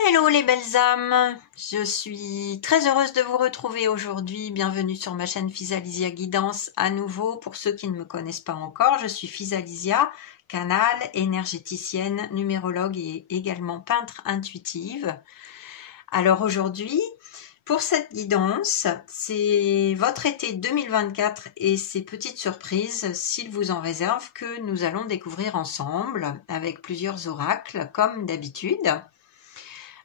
Hello les belles âmes, je suis très heureuse de vous retrouver aujourd'hui. Bienvenue sur ma chaîne Physalysia Guidance à nouveau. Pour ceux qui ne me connaissent pas encore, je suis Physalysia, canal, énergéticienne, numérologue et également peintre intuitive. Alors aujourd'hui, pour cette guidance, c'est votre été 2024 et ces petites surprises, s'il vous en réserve, que nous allons découvrir ensemble avec plusieurs oracles comme d'habitude.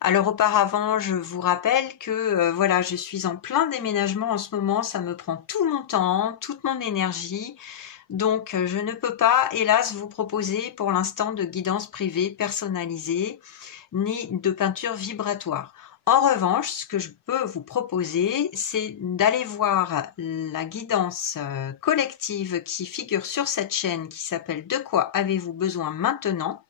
Alors auparavant, je vous rappelle que voilà, je suis en plein déménagement en ce moment, ça me prend tout mon temps, toute mon énergie. Donc je ne peux pas, hélas, vous proposer pour l'instant de guidance privée personnalisée ni de peinture vibratoire. En revanche, ce que je peux vous proposer, c'est d'aller voir la guidance collective qui figure sur cette chaîne qui s'appelle De quoi avez-vous besoin maintenant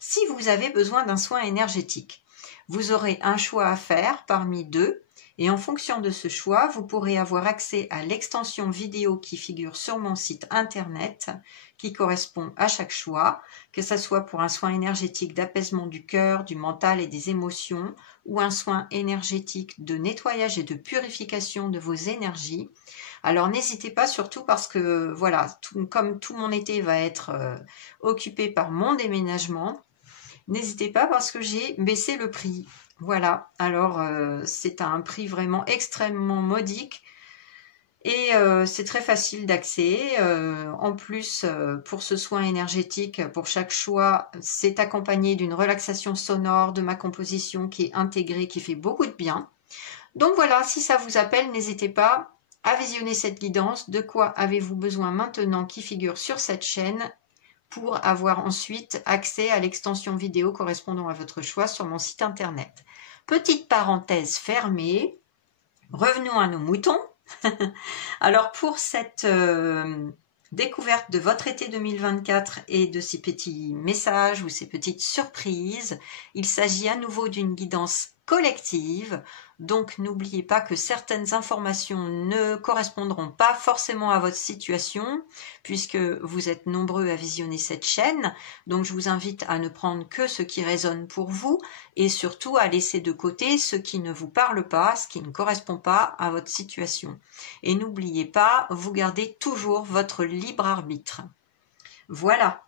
si vous avez besoin d'un soin énergétique. Vous aurez un choix à faire parmi deux et en fonction de ce choix, vous pourrez avoir accès à l'extension vidéo qui figure sur mon site internet qui correspond à chaque choix, que ce soit pour un soin énergétique d'apaisement du cœur, du mental et des émotions ou un soin énergétique de nettoyage et de purification de vos énergies. Alors n'hésitez pas surtout parce que voilà, comme tout mon été va être occupé par mon déménagement, n'hésitez pas parce que j'ai baissé le prix. Voilà, alors c'est à un prix vraiment extrêmement modique et c'est très facile d'accès. En plus, pour ce soin énergétique, pour chaque choix, c'est accompagné d'une relaxation sonore de ma composition qui est intégrée, qui fait beaucoup de bien. Donc voilà, si ça vous appelle, n'hésitez pas à visionner cette guidance. De quoi avez-vous besoin maintenant qui figure sur cette chaîne pour avoir ensuite accès à l'extension vidéo correspondant à votre choix sur mon site internet. Petite parenthèse fermée, revenons à nos moutons. Alors pour cette découverte de votre été 2024 et de ces petits messages ou ces petites surprises, il s'agit à nouveau d'une guidance collective, donc n'oubliez pas que certaines informations ne correspondront pas forcément à votre situation, puisque vous êtes nombreux à visionner cette chaîne, donc je vous invite à ne prendre que ce qui résonne pour vous, et surtout à laisser de côté ce qui ne vous parle pas, ce qui ne correspond pas à votre situation. Et n'oubliez pas, vous gardez toujours votre libre arbitre. Voilà.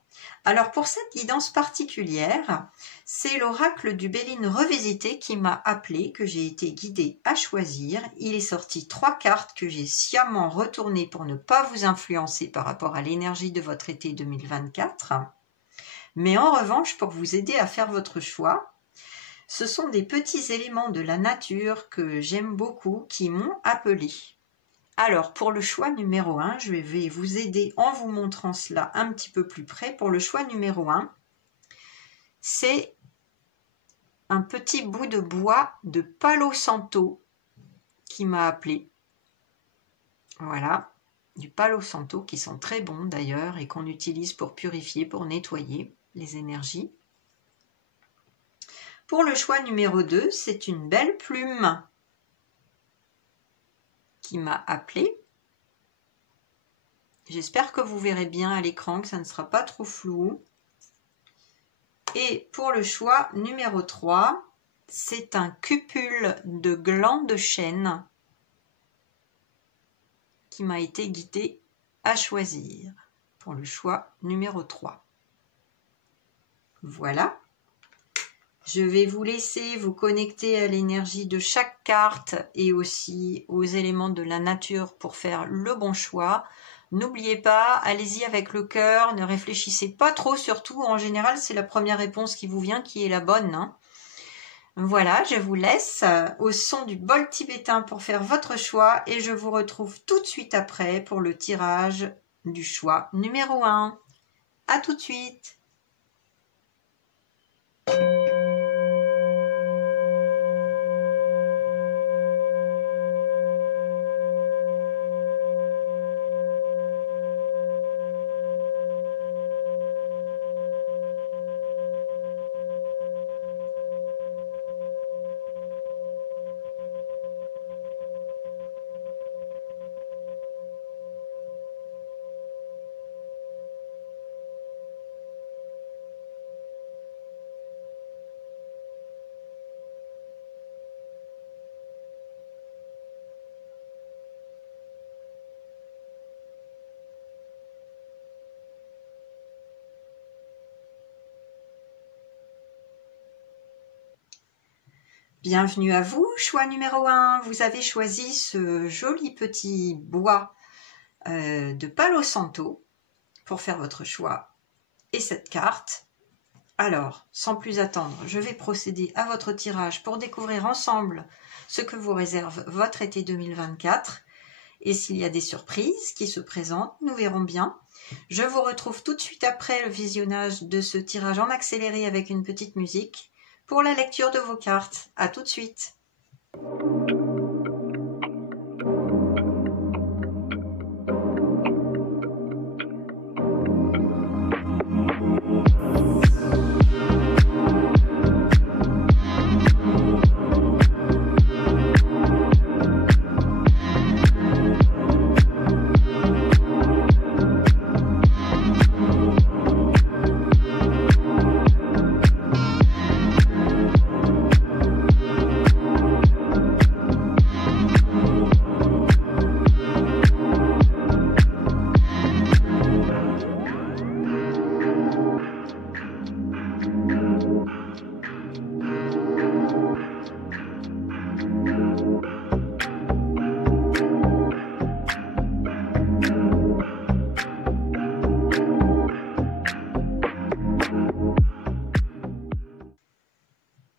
Alors pour cette guidance particulière, c'est l'oracle du Béline revisité qui m'a appelé, que j'ai été guidée à choisir. Il est sorti 3 cartes que j'ai sciemment retournées pour ne pas vous influencer par rapport à l'énergie de votre été 2024. Mais en revanche, pour vous aider à faire votre choix, ce sont des petits éléments de la nature que j'aime beaucoup qui m'ont appelé. Alors, pour le choix numéro 1, je vais vous aider en vous montrant cela un petit peu plus près. Pour le choix numéro 1, c'est un petit bout de bois de Palo Santo qui m'a appelé. Voilà, du Palo Santo qui sont très bons d'ailleurs et qu'on utilise pour purifier, pour nettoyer les énergies. Pour le choix numéro 2, c'est une belle plume qui m'a appelé. J'espère que vous verrez bien à l'écran, que ça ne sera pas trop flou. Et pour le choix numéro 3, c'est un cupule de gland de chêne qui m'a été guidé à choisir pour le choix numéro 3. Voilà. Je vais vous laisser vous connecter à l'énergie de chaque carte et aussi aux éléments de la nature pour faire le bon choix. N'oubliez pas, allez-y avec le cœur, ne réfléchissez pas trop, surtout en général c'est la première réponse qui vous vient qui est la bonne. Hein. Voilà, je vous laisse au son du bol tibétain pour faire votre choix et je vous retrouve tout de suite après pour le tirage du choix numéro 1. À tout de suite. Bienvenue à vous, choix numéro 1. Vous avez choisi ce joli petit bois de Palo Santo pour faire votre choix et cette carte. Alors, sans plus attendre, je vais procéder à votre tirage pour découvrir ensemble ce que vous réserve votre été 2024. Et s'il y a des surprises qui se présentent, nous verrons bien. Je vous retrouve tout de suite après le visionnage de ce tirage en accéléré avec une petite musique pour la lecture de vos cartes. À tout de suite.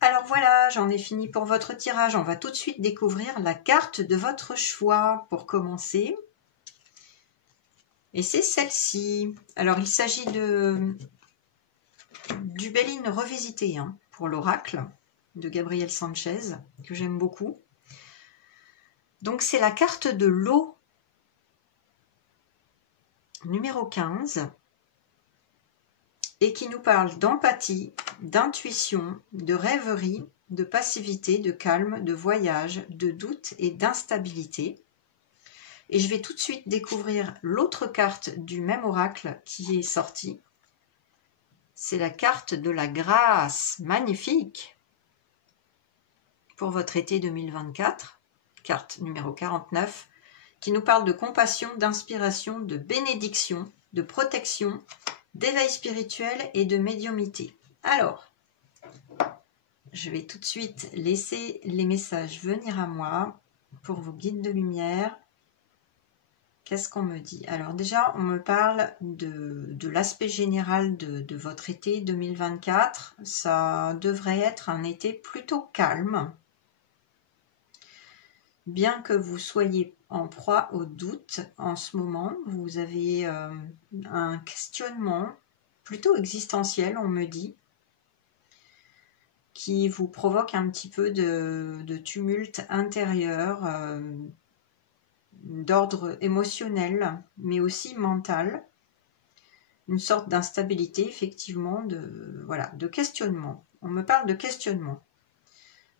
Alors voilà, j'en ai fini pour votre tirage. On va tout de suite découvrir la carte de votre choix pour commencer. Et c'est celle-ci. Alors il s'agit du Béline revisité pour l'oracle de Gabriel Sanchez, que j'aime beaucoup. Donc c'est la carte de l'eau, numéro 15. Et qui nous parle d'empathie, d'intuition, de rêverie, de passivité, de calme, de voyage, de doute et d'instabilité. Et je vais tout de suite découvrir l'autre carte du même oracle qui est sortie. C'est la carte de la grâce, magnifique, pour votre été 2024, carte numéro 49, qui nous parle de compassion, d'inspiration, de bénédiction, de protection, d'éveil spirituel et de médiumnité. Alors, je vais tout de suite laisser les messages venir à moi pour vos guides de lumière. Qu'est-ce qu'on me dit? Alors déjà, on me parle de l'aspect général de votre été 2024. Ça devrait être un été plutôt calme. Bien que vous soyez en proie au doute en ce moment, vous avez un questionnement plutôt existentiel, on me dit, qui vous provoque un petit peu de tumulte intérieur, d'ordre émotionnel, mais aussi mental. Une sorte d'instabilité, effectivement, de questionnement. On me parle de questionnement.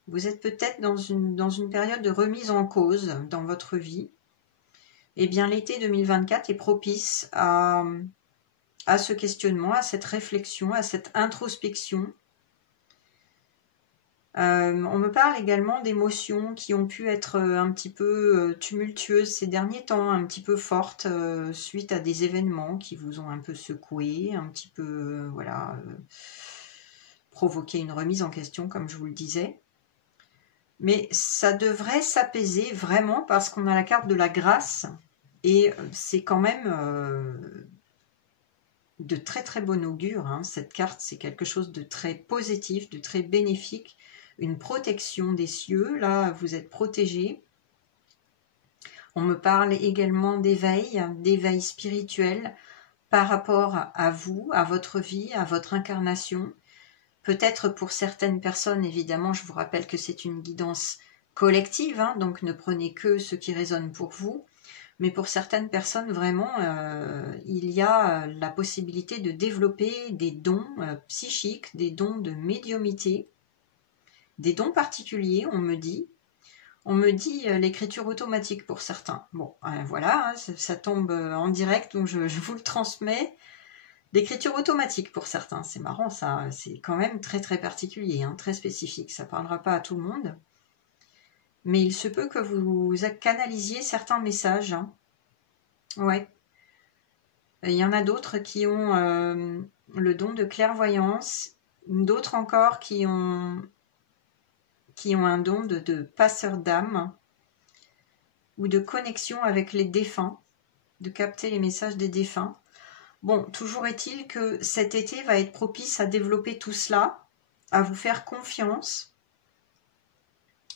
Vous êtes peut-être dans une période de remise en cause dans votre vie. Eh bien, l'été 2024 est propice à ce questionnement, à cette réflexion, à cette introspection. On me parle également d'émotions qui ont pu être un petit peu tumultueuses ces derniers temps, un petit peu fortes suite à des événements qui vous ont un peu secoué, un petit peu provoqué une remise en question, comme je vous le disais. Mais ça devrait s'apaiser vraiment parce qu'on a la carte de la grâce et c'est quand même de très très bon augure. Cette carte, c'est quelque chose de très positif, de très bénéfique, une protection des cieux. Là, vous êtes protégé. On me parle également d'éveil spirituel par rapport à vous, à votre vie, à votre incarnation. Peut-être pour certaines personnes, évidemment, je vous rappelle que c'est une guidance collective, donc ne prenez que ce qui résonne pour vous. Mais pour certaines personnes, vraiment, il y a la possibilité de développer des dons psychiques, des dons de médiumité, des dons particuliers, on me dit. On me dit l'écriture automatique pour certains. Bon, voilà, ça tombe en direct, donc je vous le transmets. L'écriture automatique pour certains, c'est marrant ça, c'est quand même très très particulier, très spécifique, ça ne parlera pas à tout le monde. Mais il se peut que vous canalisiez certains messages. Ouais. Il y en a d'autres qui ont le don de clairvoyance, d'autres encore qui qui ont un don de passeur d'âme ou de connexion avec les défunts, de capter les messages des défunts. Bon, toujours est-il que cet été va être propice à développer tout cela, à vous faire confiance,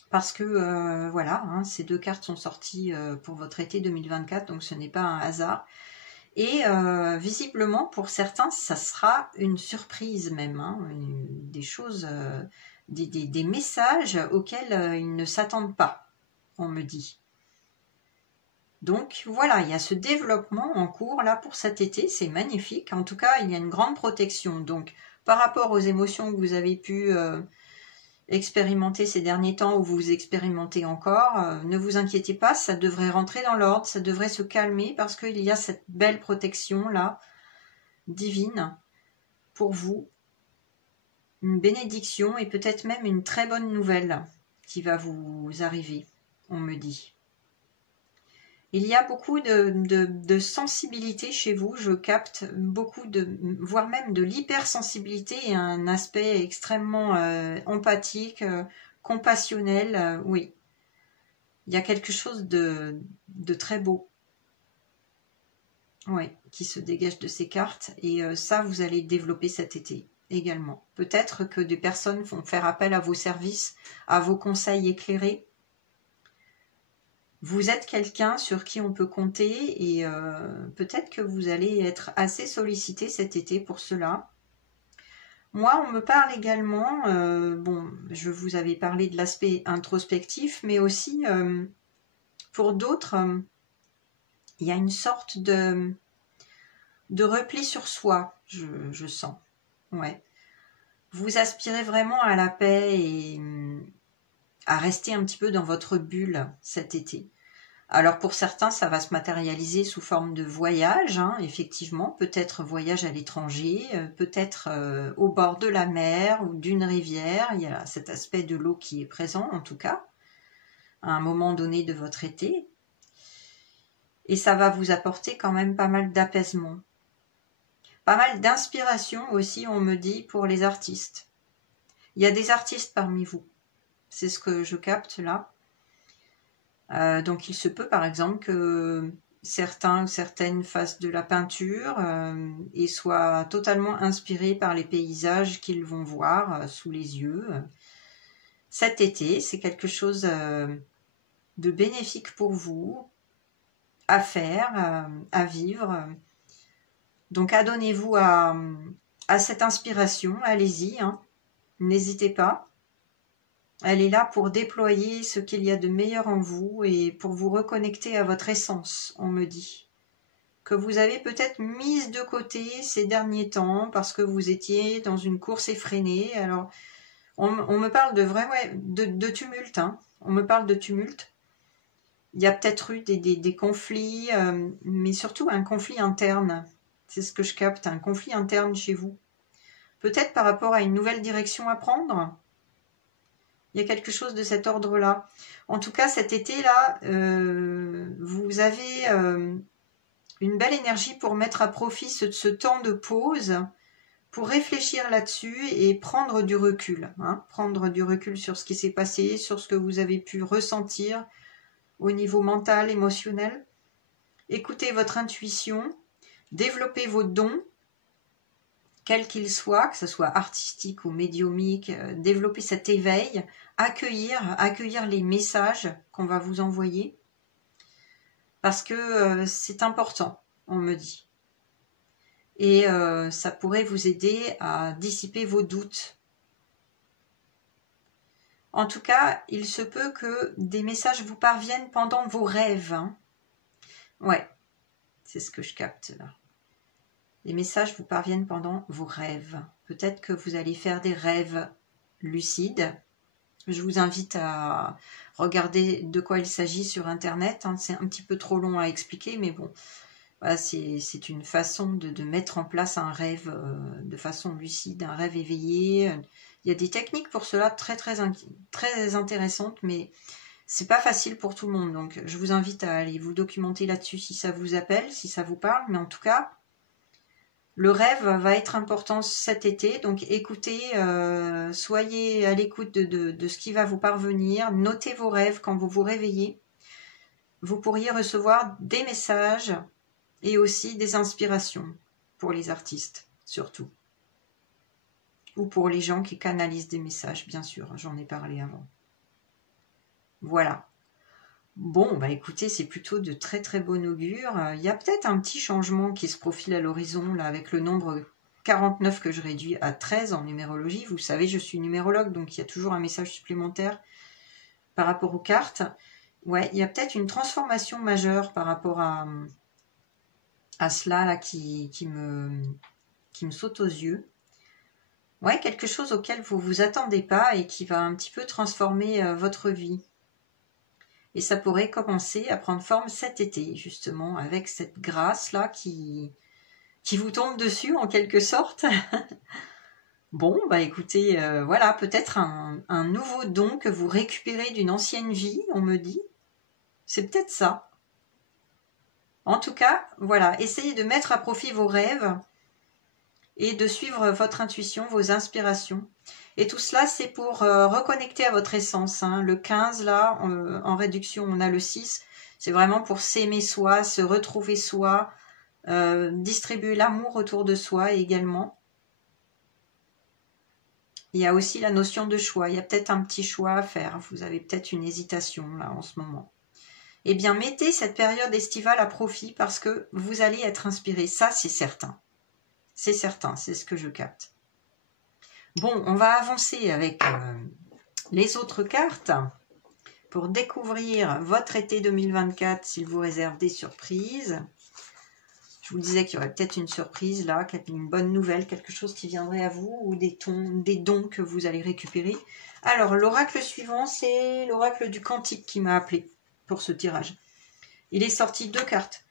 parce que voilà, hein, ces deux cartes sont sorties pour votre été 2024, donc ce n'est pas un hasard. Et visiblement, pour certains, ça sera une surprise même, hein, des choses, des messages auxquels ils ne s'attendent pas, on me dit. Donc voilà, il y a ce développement en cours là pour cet été, c'est magnifique. En tout cas, il y a une grande protection. Donc par rapport aux émotions que vous avez pu expérimenter ces derniers temps ou vous expérimentez encore, ne vous inquiétez pas, ça devrait rentrer dans l'ordre, ça devrait se calmer parce qu'il y a cette belle protection là, divine, pour vous. Une bénédiction et peut-être même une très bonne nouvelle qui va vous arriver, on me dit. Il y a beaucoup de sensibilité chez vous, je capte beaucoup voire même de l'hypersensibilité et un aspect extrêmement empathique, compassionnel, oui. Il y a quelque chose de très beau, oui, qui se dégage de ces cartes et ça, vous allez développer cet été également. Peut-être que des personnes vont faire appel à vos services, à vos conseils éclairés. Vous êtes quelqu'un sur qui on peut compter et peut-être que vous allez être assez sollicité cet été pour cela. Moi, on me parle également, bon, je vous avais parlé de l'aspect introspectif, mais aussi pour d'autres, il y a une sorte de repli sur soi, je sens. Ouais. Vous aspirez vraiment à la paix et à rester un petit peu dans votre bulle cet été. Alors pour certains, ça va se matérialiser sous forme de voyage, hein, effectivement, peut-être voyage à l'étranger, peut-être au bord de la mer ou d'une rivière, il y a cet aspect de l'eau qui est présent en tout cas, à un moment donné de votre été, et ça va vous apporter quand même pas mal d'apaisement, pas mal d'inspiration aussi, on me dit, pour les artistes. Il y a des artistes parmi vous, c'est ce que je capte là. Donc il se peut par exemple que certains ou certaines fassent de la peinture et soient totalement inspirés par les paysages qu'ils vont voir sous les yeux. Cet été, c'est quelque chose de bénéfique pour vous, à faire, à vivre. Donc adonnez-vous à cette inspiration, allez-y, hein. N'hésitez pas. Elle est là pour déployer ce qu'il y a de meilleur en vous et pour vous reconnecter à votre essence, on me dit. Que vous avez peut-être mise de côté ces derniers temps parce que vous étiez dans une course effrénée. Alors, on me parle de vrai, ouais, de tumulte, hein. On me parle de tumulte. Il y a peut-être eu des conflits, mais surtout un conflit interne. C'est ce que je capte, un conflit interne chez vous. Peut-être par rapport à une nouvelle direction à prendre. Il y a quelque chose de cet ordre-là. En tout cas, cet été-là, vous avez une belle énergie pour mettre à profit ce temps de pause, pour réfléchir là-dessus et prendre du recul. Hein, prendre du recul sur ce qui s'est passé, sur ce que vous avez pu ressentir au niveau mental, émotionnel. Écoutez votre intuition, développez vos dons, quels qu'ils soient, que ce soit artistique ou médiumique, développer cet éveil, accueillir les messages qu'on va vous envoyer, parce que c'est important, on me dit. Et ça pourrait vous aider à dissiper vos doutes. En tout cas, il se peut que des messages vous parviennent pendant vos rêves. Hein. Ouais, c'est ce que je capte là. Les messages vous parviennent pendant vos rêves. Peut-être que vous allez faire des rêves lucides. Je vous invite à regarder de quoi il s'agit sur Internet. Hein. C'est un petit peu trop long à expliquer, mais bon, voilà, c'est une façon de mettre en place un rêve de façon lucide, un rêve éveillé. Il y a des techniques pour cela très intéressantes, mais c'est pas facile pour tout le monde. Donc, je vous invite à aller vous documenter là-dessus si ça vous appelle, si ça vous parle. Mais en tout cas, Le rêve va être important cet été, donc écoutez, soyez à l'écoute de ce qui va vous parvenir, notez vos rêves quand vous vous réveillez. Vous pourriez recevoir des messages et aussi des inspirations pour les artistes, surtout. Ou pour les gens qui canalisent des messages, bien sûr, j'en ai parlé avant. Voilà. Bon, bah écoutez, c'est plutôt de très très bon augure. Il y a peut-être un petit changement qui se profile à l'horizon, là, avec le nombre 49 que je réduis à 13 en numérologie. Vous savez, je suis numérologue, donc il y a toujours un message supplémentaire par rapport aux cartes. Ouais, il y a peut-être une transformation majeure par rapport à cela, là, qui me saute aux yeux. Ouais, quelque chose auquel vous vous attendez pas et qui va un petit peu transformer votre vie. Et ça pourrait commencer à prendre forme cet été, justement, avec cette grâce-là qui vous tombe dessus, en quelque sorte. Bon, bah écoutez, voilà, peut-être un nouveau don que vous récupérez d'une ancienne vie, on me dit. C'est peut-être ça. En tout cas, voilà, essayez de mettre à profit vos rêves et de suivre votre intuition, vos inspirations. Et tout cela, c'est pour reconnecter à votre essence. Hein. Le 15, là, en réduction, on a le 6. C'est vraiment pour s'aimer soi, se retrouver soi, distribuer l'amour autour de soi également. Il y a aussi la notion de choix. Il y a peut-être un petit choix à faire. Vous avez peut-être une hésitation, là, en ce moment. Eh bien, mettez cette période estivale à profit parce que vous allez être inspiré. Ça, c'est certain. C'est certain, c'est ce que je capte. Bon, on va avancer avec les autres cartes pour découvrir votre été 2024 s'il vous réserve des surprises. Je vous disais qu'il y aurait peut-être une surprise là, une bonne nouvelle, quelque chose qui viendrait à vous ou des dons que vous allez récupérer. Alors, l'oracle suivant, c'est l'oracle du Cantique qui m'a appelé pour ce tirage. Il est sorti 2 cartes.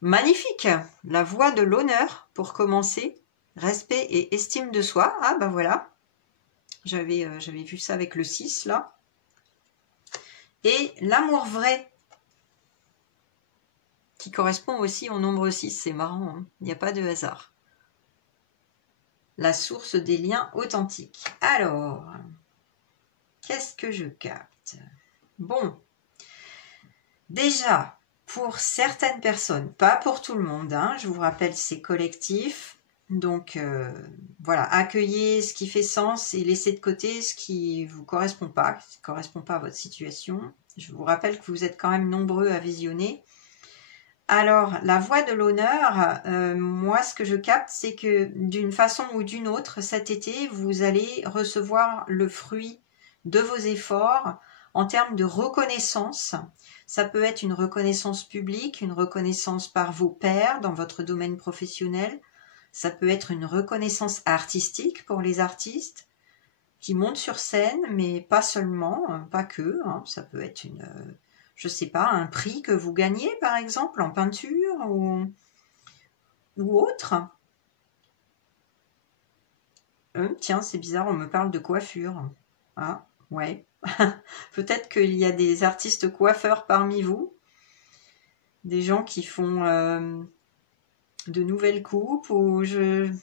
Magnifique! La voix de l'honneur pour commencer. Respect et estime de soi. Ah ben voilà. J'avais vu ça avec le 6 là. Et l'amour vrai. Qui correspond aussi au nombre 6. C'est marrant. Hein, il n'y a pas de hasard. La source des liens authentiques. Alors. Qu'est-ce que je capte? Bon. Déjà, pour certaines personnes, pas pour tout le monde. Hein, je vous rappelle, c'est collectif. Donc voilà, accueillez ce qui fait sens et laissez de côté ce qui ne vous correspond pas, qui ne correspond pas à votre situation. Je vous rappelle que vous êtes quand même nombreux à visionner. Alors, la voix de l'honneur, moi ce que je capte, c'est que d'une façon ou d'une autre, cet été, vous allez recevoir le fruit de vos efforts en termes de reconnaissance. Ça peut être une reconnaissance publique, une reconnaissance par vos pairs dans votre domaine professionnel. Ça peut être une reconnaissance artistique pour les artistes qui montent sur scène, mais pas seulement, pas que. Hein. Ça peut être je sais pas, un prix que vous gagnez par exemple en peinture ou autre. Tiens, c'est bizarre, on me parle de coiffure. Ah, ouais. Peut-être qu'il y a des artistes coiffeurs parmi vous, des gens qui font de nouvelles coupes ou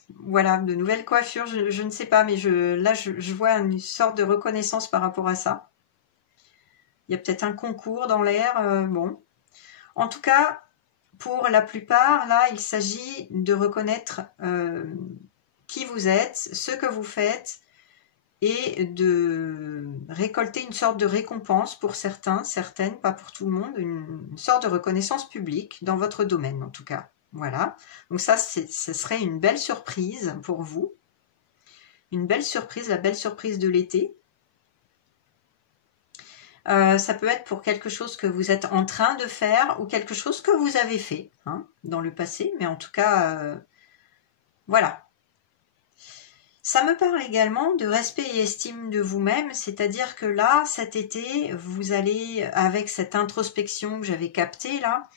voilà, de nouvelles coiffures, je ne sais pas, mais là je vois une sorte de reconnaissance par rapport à ça. Il y a peut-être un concours dans l'air, bon. En tout cas, pour la plupart, là, il s'agit de reconnaître qui vous êtes, ce que vous faites et de récolter une sorte de récompense pour certains, certaines, pas pour tout le monde, une sorte de reconnaissance publique dans votre domaine en tout cas. Voilà, donc ça, ce serait une belle surprise pour vous. Une belle surprise, la belle surprise de l'été. Ça peut être pour quelque chose que vous êtes en train de faire ou quelque chose que vous avez fait hein, dans le passé. Mais en tout cas, voilà. Ça me parle également de respect et estime de vous-même. C'est-à-dire que là, cet été, vous allez, avec cette introspection que j'avais captée là,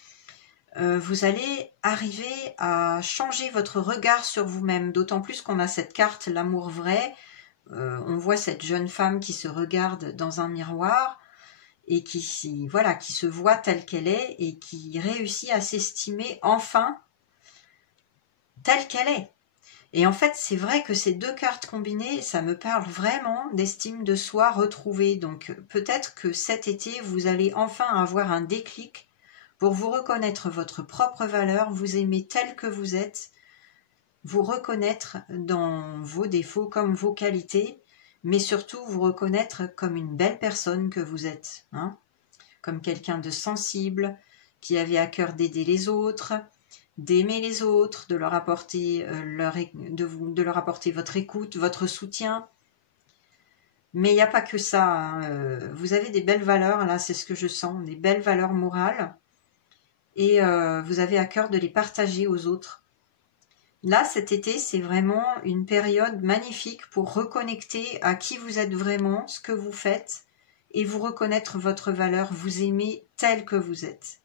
vous allez arriver à changer votre regard sur vous-même, d'autant plus qu'on a cette carte, l'amour vrai. On voit cette jeune femme qui se regarde dans un miroir et qui se voit telle qu'elle est et qui réussit à s'estimer enfin telle qu'elle est. Et en fait, c'est vrai que ces deux cartes combinées, ça me parle vraiment d'estime de soi retrouvée. Donc peut-être que cet été, vous allez enfin avoir un déclic pour vous reconnaître votre propre valeur, vous aimer tel que vous êtes, vous reconnaître dans vos défauts comme vos qualités, mais surtout vous reconnaître comme une belle personne que vous êtes, hein, comme quelqu'un de sensible, qui avait à cœur d'aider les autres, d'aimer les autres, de leur apporter de leur apporter votre écoute, votre soutien. Mais il n'y a pas que ça, hein. Vous avez des belles valeurs, là c'est ce que je sens, des belles valeurs morales, et vous avez à cœur de les partager aux autres. Là, cet été, c'est vraiment une période magnifique pour reconnecter à qui vous êtes vraiment, ce que vous faites, et vous reconnaître votre valeur, vous aimer tel que vous êtes.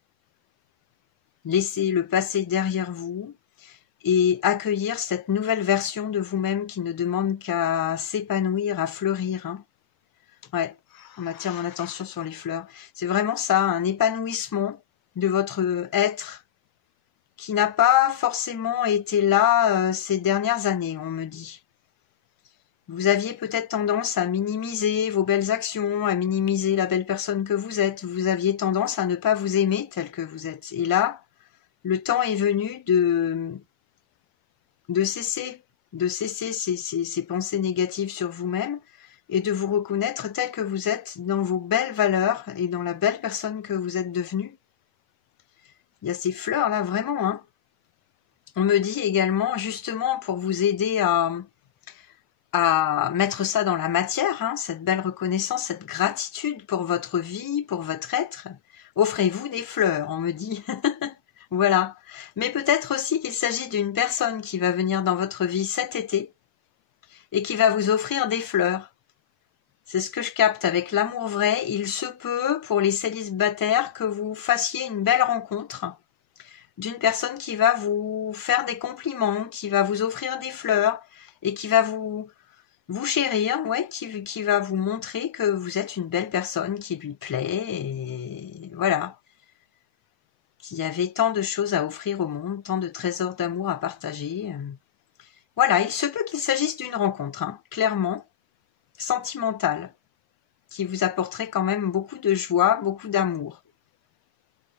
Laissez le passé derrière vous et accueillir cette nouvelle version de vous-même qui ne demande qu'à s'épanouir, à fleurir. Hein. Ouais, on attire mon attention sur les fleurs. C'est vraiment ça, un épanouissement de votre être qui n'a pas forcément été là ces dernières années, on me dit. Vous aviez peut-être tendance à minimiser vos belles actions, à minimiser la belle personne que vous êtes. Vous aviez tendance à ne pas vous aimer tel que vous êtes. Et là, le temps est venu de cesser ces pensées négatives sur vous-même et de vous reconnaître tel que vous êtes dans vos belles valeurs et dans la belle personne que vous êtes devenue. Il y a ces fleurs là, vraiment. Hein. On me dit également, justement, pour vous aider à mettre ça dans la matière, hein, cette belle reconnaissance, cette gratitude pour votre vie, pour votre être, offrez-vous des fleurs, on me dit. Voilà. Mais peut-être aussi qu'il s'agit d'une personne qui va venir dans votre vie cet été et qui va vous offrir des fleurs. C'est ce que je capte avec l'amour vrai. Il se peut, pour les célibataires, que vous fassiez une belle rencontre d'une personne qui va vous faire des compliments, qui va vous offrir des fleurs et qui va vous chérir, ouais, qui va vous montrer que vous êtes une belle personne qui lui plaît et voilà. Qu'il y avait tant de choses à offrir au monde, tant de trésors d'amour à partager. Voilà, il se peut qu'il s'agisse d'une rencontre, hein, clairement, sentimentale, qui vous apporterait quand même beaucoup de joie, beaucoup d'amour.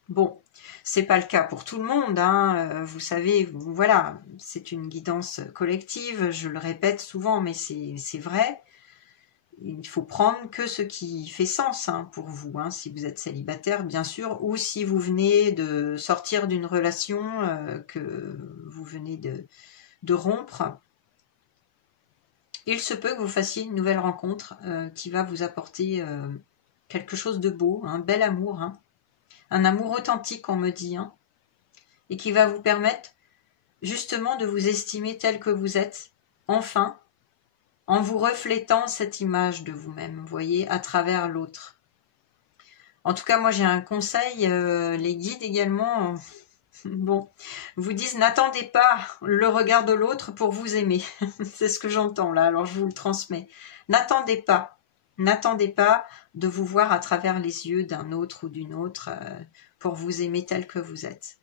Bon, c'est pas le cas pour tout le monde, hein, vous savez, voilà, c'est une guidance collective, je le répète souvent, mais c'est vrai. Il faut prendre que ce qui fait sens hein, pour vous, hein, si vous êtes célibataire bien sûr, ou si vous venez de sortir d'une relation que vous venez de rompre. Il se peut que vous fassiez une nouvelle rencontre qui va vous apporter quelque chose de beau, un bel amour, hein, un amour authentique on me dit, hein, et qui va vous permettre justement de vous estimer tel que vous êtes, enfin, en vous reflétant cette image de vous-même, vous voyez, à travers l'autre. En tout cas, moi j'ai un conseil, les guides également, bon, vous disent n'attendez pas le regard de l'autre pour vous aimer. C'est ce que j'entends là, alors je vous le transmets. N'attendez pas de vous voir à travers les yeux d'un autre ou d'une autre pour vous aimer tel que vous êtes.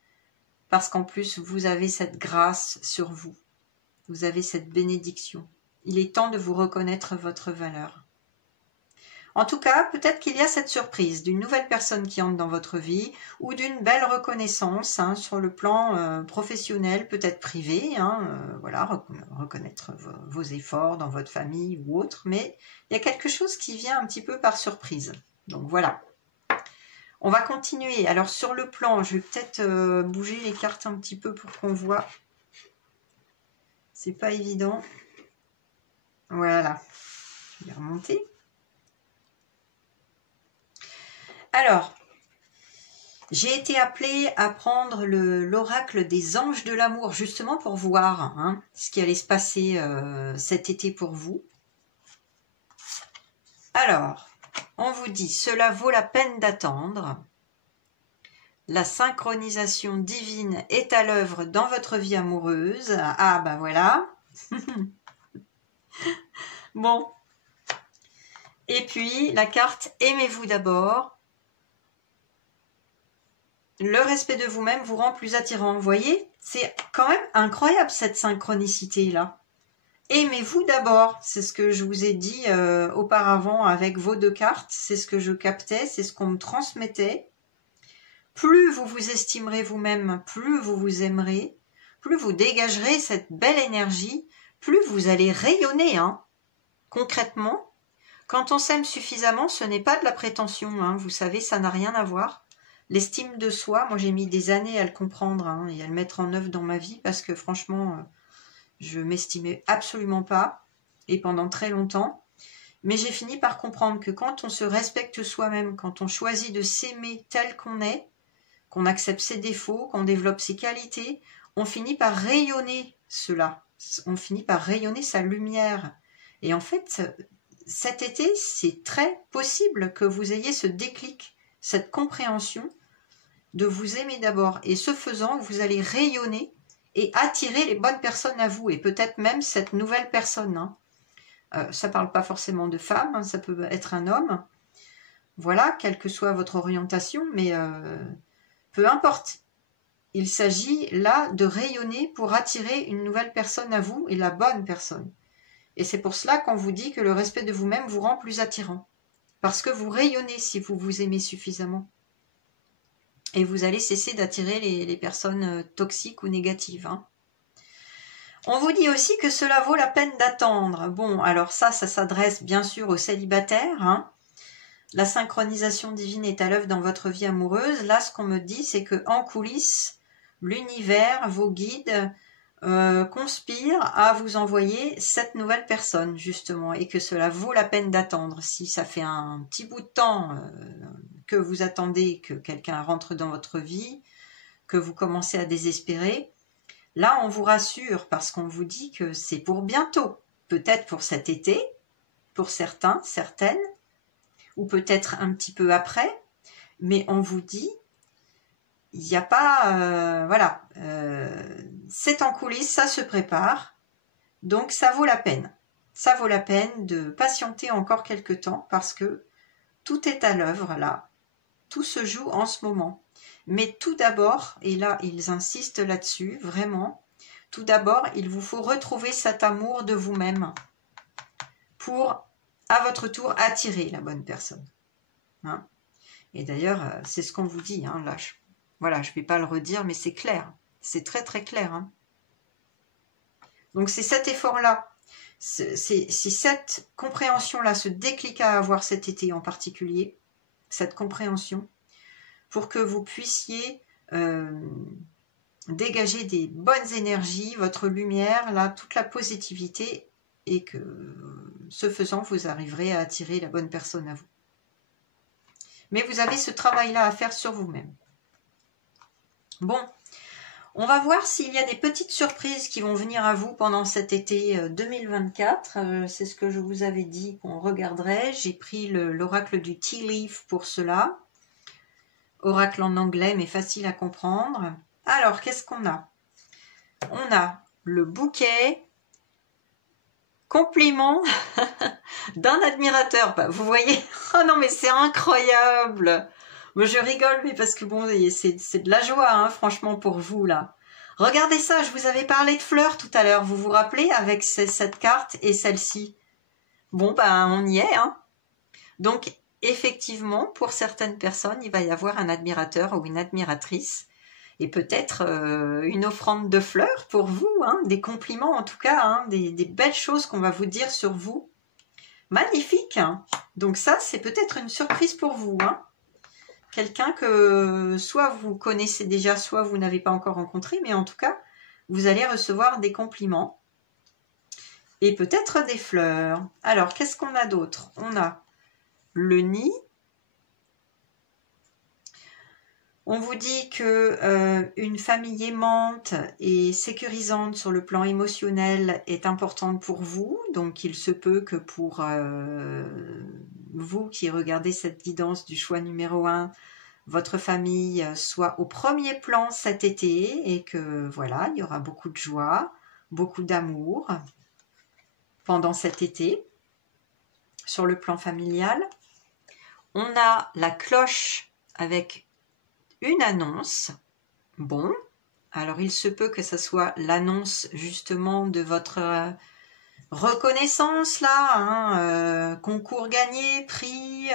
Parce qu'en plus, vous avez cette grâce sur vous. Vous avez cette bénédiction. Il est temps de vous reconnaître votre valeur. En tout cas, peut-être qu'il y a cette surprise d'une nouvelle personne qui entre dans votre vie ou d'une belle reconnaissance hein, sur le plan professionnel, peut-être privé, hein, voilà, reconnaître vos efforts dans votre famille ou autre, mais il y a quelque chose qui vient un petit peu par surprise. Donc voilà. On va continuer. Alors sur le plan, je vais peut-être bouger les cartes un petit peu pour qu'on voit. C'est pas évident. Voilà. Je vais remonter. Alors, j'ai été appelée à prendre l'oracle des anges de l'amour, justement pour voir hein, ce qui allait se passer cet été pour vous. Alors, on vous dit, cela vaut la peine d'attendre. La synchronisation divine est à l'œuvre dans votre vie amoureuse. Ah, ben voilà. Bon. Et puis, la carte « Aimez-vous d'abord ». le respect de vous-même vous rend plus attirant. Vous voyez, c'est quand même incroyable cette synchronicité-là. Aimez-vous d'abord, c'est ce que je vous ai dit auparavant avec vos deux cartes, c'est ce que je captais, c'est ce qu'on me transmettait. Plus vous vous estimerez vous-même, plus vous vous aimerez, plus vous dégagerez cette belle énergie, plus vous allez rayonner. Hein. Concrètement, quand on s'aime suffisamment, ce n'est pas de la prétention, hein. Vous savez, ça n'a rien à voir. L'estime de soi, moi j'ai mis des années à le comprendre hein, et à le mettre en œuvre dans ma vie parce que franchement, je m'estimais absolument pas et pendant très longtemps. Mais j'ai fini par comprendre que quand on se respecte soi-même, quand on choisit de s'aimer tel qu'on est, qu'on accepte ses défauts, qu'on développe ses qualités, on finit par rayonner cela. On finit par rayonner sa lumière. Et en fait, cet été, c'est très possible que vous ayez ce déclic, cette compréhension de vous aimer d'abord. Et ce faisant, vous allez rayonner et attirer les bonnes personnes à vous. Et peut-être même cette nouvelle personne. Hein. Ça ne parle pas forcément de femme, hein, ça peut être un homme. Voilà, quelle que soit votre orientation, mais peu importe. Il s'agit là de rayonner pour attirer une nouvelle personne à vous et la bonne personne. Et c'est pour cela qu'on vous dit que le respect de vous-même vous rend plus attirant. Parce que vous rayonnez si vous vous aimez suffisamment. Et vous allez cesser d'attirer les personnes toxiques ou négatives. Hein. On vous dit aussi que cela vaut la peine d'attendre. Bon, alors ça s'adresse bien sûr aux célibataires. Hein. La synchronisation divine est à l'œuvre dans votre vie amoureuse. Là, ce qu'on me dit, c'est que en coulisses, l'univers, vos guides conspirent à vous envoyer cette nouvelle personne, justement, et que cela vaut la peine d'attendre. Si ça fait un petit bout de temps que vous attendez que quelqu'un rentre dans votre vie, que vous commencez à désespérer, là, on vous rassure parce qu'on vous dit que c'est pour bientôt, peut-être pour cet été, pour certains, certaines, ou peut-être un petit peu après, mais on vous dit, il n'y a pas, voilà, c'est en coulisses, ça se prépare, donc ça vaut la peine. Ça vaut la peine de patienter encore quelques temps parce que tout est à l'œuvre là, tout se joue en ce moment. Mais tout d'abord, et là ils insistent là-dessus, vraiment, tout d'abord il vous faut retrouver cet amour de vous-même pour, à votre tour, attirer la bonne personne. Hein. Et d'ailleurs, c'est ce qu'on vous dit, hein, là, voilà, je ne vais pas le redire, mais c'est clair, c'est très très clair. Hein. Donc c'est cet effort-là, c'est cette compréhension-là, ce déclic à avoir cet été en particulier, cette compréhension, pour que vous puissiez dégager des bonnes énergies, votre lumière, là, toute la positivité, et que ce faisant, vous arriverez à attirer la bonne personne à vous. Mais vous avez ce travail-là à faire sur vous-même. Bon, on va voir s'il y a des petites surprises qui vont venir à vous pendant cet été 2024. C'est ce que je vous avais dit qu'on regarderait. J'ai pris l'oracle du Tea Leaf pour cela. Oracle en anglais, mais facile à comprendre. Alors, qu'est-ce qu'on a? On a le bouquet compliment d'un admirateur. Bah, vous voyez? Oh non, mais c'est incroyable! Moi, je rigole, mais parce que bon, c'est de la joie, hein, franchement, pour vous, là. Regardez ça, je vous avais parlé de fleurs tout à l'heure, vous vous rappelez, avec cette carte et celle-ci. Bon, ben, on y est, hein. Donc, effectivement, pour certaines personnes, il va y avoir un admirateur ou une admiratrice, et peut-être une offrande de fleurs pour vous, hein, des compliments en tout cas, hein, des belles choses qu'on va vous dire sur vous. Magnifique, hein. Donc ça, c'est peut-être une surprise pour vous, hein. Quelqu'un que soit vous connaissez déjà, soit vous n'avez pas encore rencontré, mais en tout cas, vous allez recevoir des compliments et peut-être des fleurs. Alors, qu'est-ce qu'on a d'autre? On a le nid. On vous dit que une famille aimante et sécurisante sur le plan émotionnel est importante pour vous. Donc, il se peut que pour vous qui regardez cette guidance du choix numéro 1, votre famille soit au premier plan cet été et que voilà, il y aura beaucoup de joie, beaucoup d'amour pendant cet été sur le plan familial. On a la cloche avec une annonce. Bon, alors il se peut que ce soit l'annonce justement de votre reconnaissance là, hein, concours gagné, prix,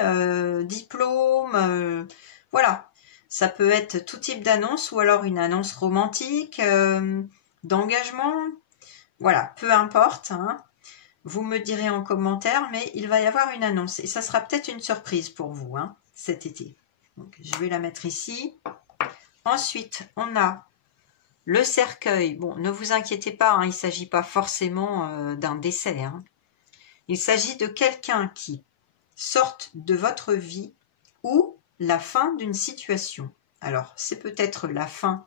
diplôme, voilà. Ça peut être tout type d'annonce ou alors une annonce romantique, d'engagement, voilà, peu importe, hein. Vous me direz en commentaire, mais il va y avoir une annonce et ça sera peut-être une surprise pour vous, hein, cet été. Donc, je vais la mettre ici. Ensuite, on a le cercueil. Bon, ne vous inquiétez pas, hein, il ne s'agit pas forcément d'un décès, hein. Il s'agit de quelqu'un qui sorte de votre vie ou la fin d'une situation. Alors, c'est peut-être la fin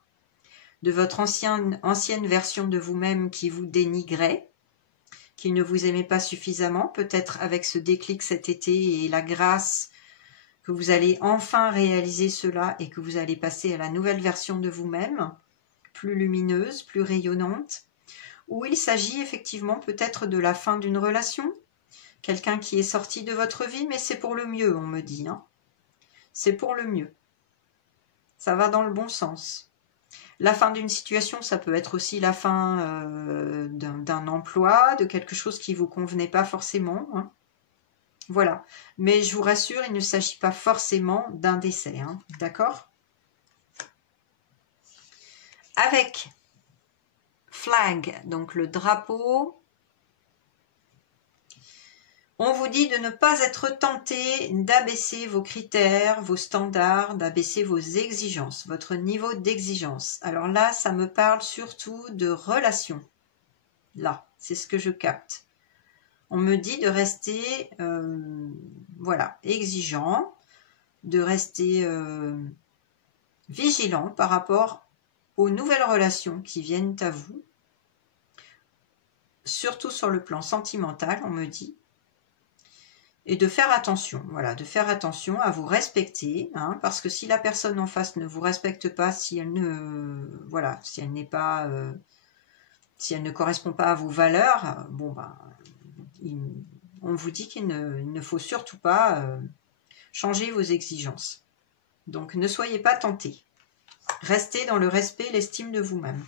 de votre ancienne version de vous-même qui vous dénigrait, qui ne vous aimait pas suffisamment, peut-être avec ce déclic cet été et la grâce que vous allez enfin réaliser cela et que vous allez passer à la nouvelle version de vous-même, plus lumineuse, plus rayonnante, ou il s'agit effectivement peut-être de la fin d'une relation, quelqu'un qui est sorti de votre vie, mais c'est pour le mieux, on me dit, hein. C'est pour le mieux. Ça va dans le bon sens. La fin d'une situation, ça peut être aussi la fin d'un emploi, de quelque chose qui ne vous convenait pas forcément, hein. Voilà. Mais je vous rassure, il ne s'agit pas forcément d'un décès, hein. D'accord? Avec flag, donc le drapeau, on vous dit de ne pas être tenté d'abaisser vos critères, vos standards, d'abaisser vos exigences, votre niveau d'exigence. Alors là, ça me parle surtout de relations. Là, c'est ce que je capte. On me dit de rester, voilà, exigeant, de rester vigilant par rapport aux nouvelles relations qui viennent à vous, surtout sur le plan sentimental, on me dit. Et de faire attention, voilà, de faire attention à vous respecter, hein, parce que si la personne en face ne vous respecte pas, si elle ne, voilà, si elle n'est pas, si elle ne correspond pas à vos valeurs, bon ben, on vous dit qu'il ne faut surtout pas changer vos exigences. Donc ne soyez pas tentés. Restez dans le respect, l'estime de vous-même.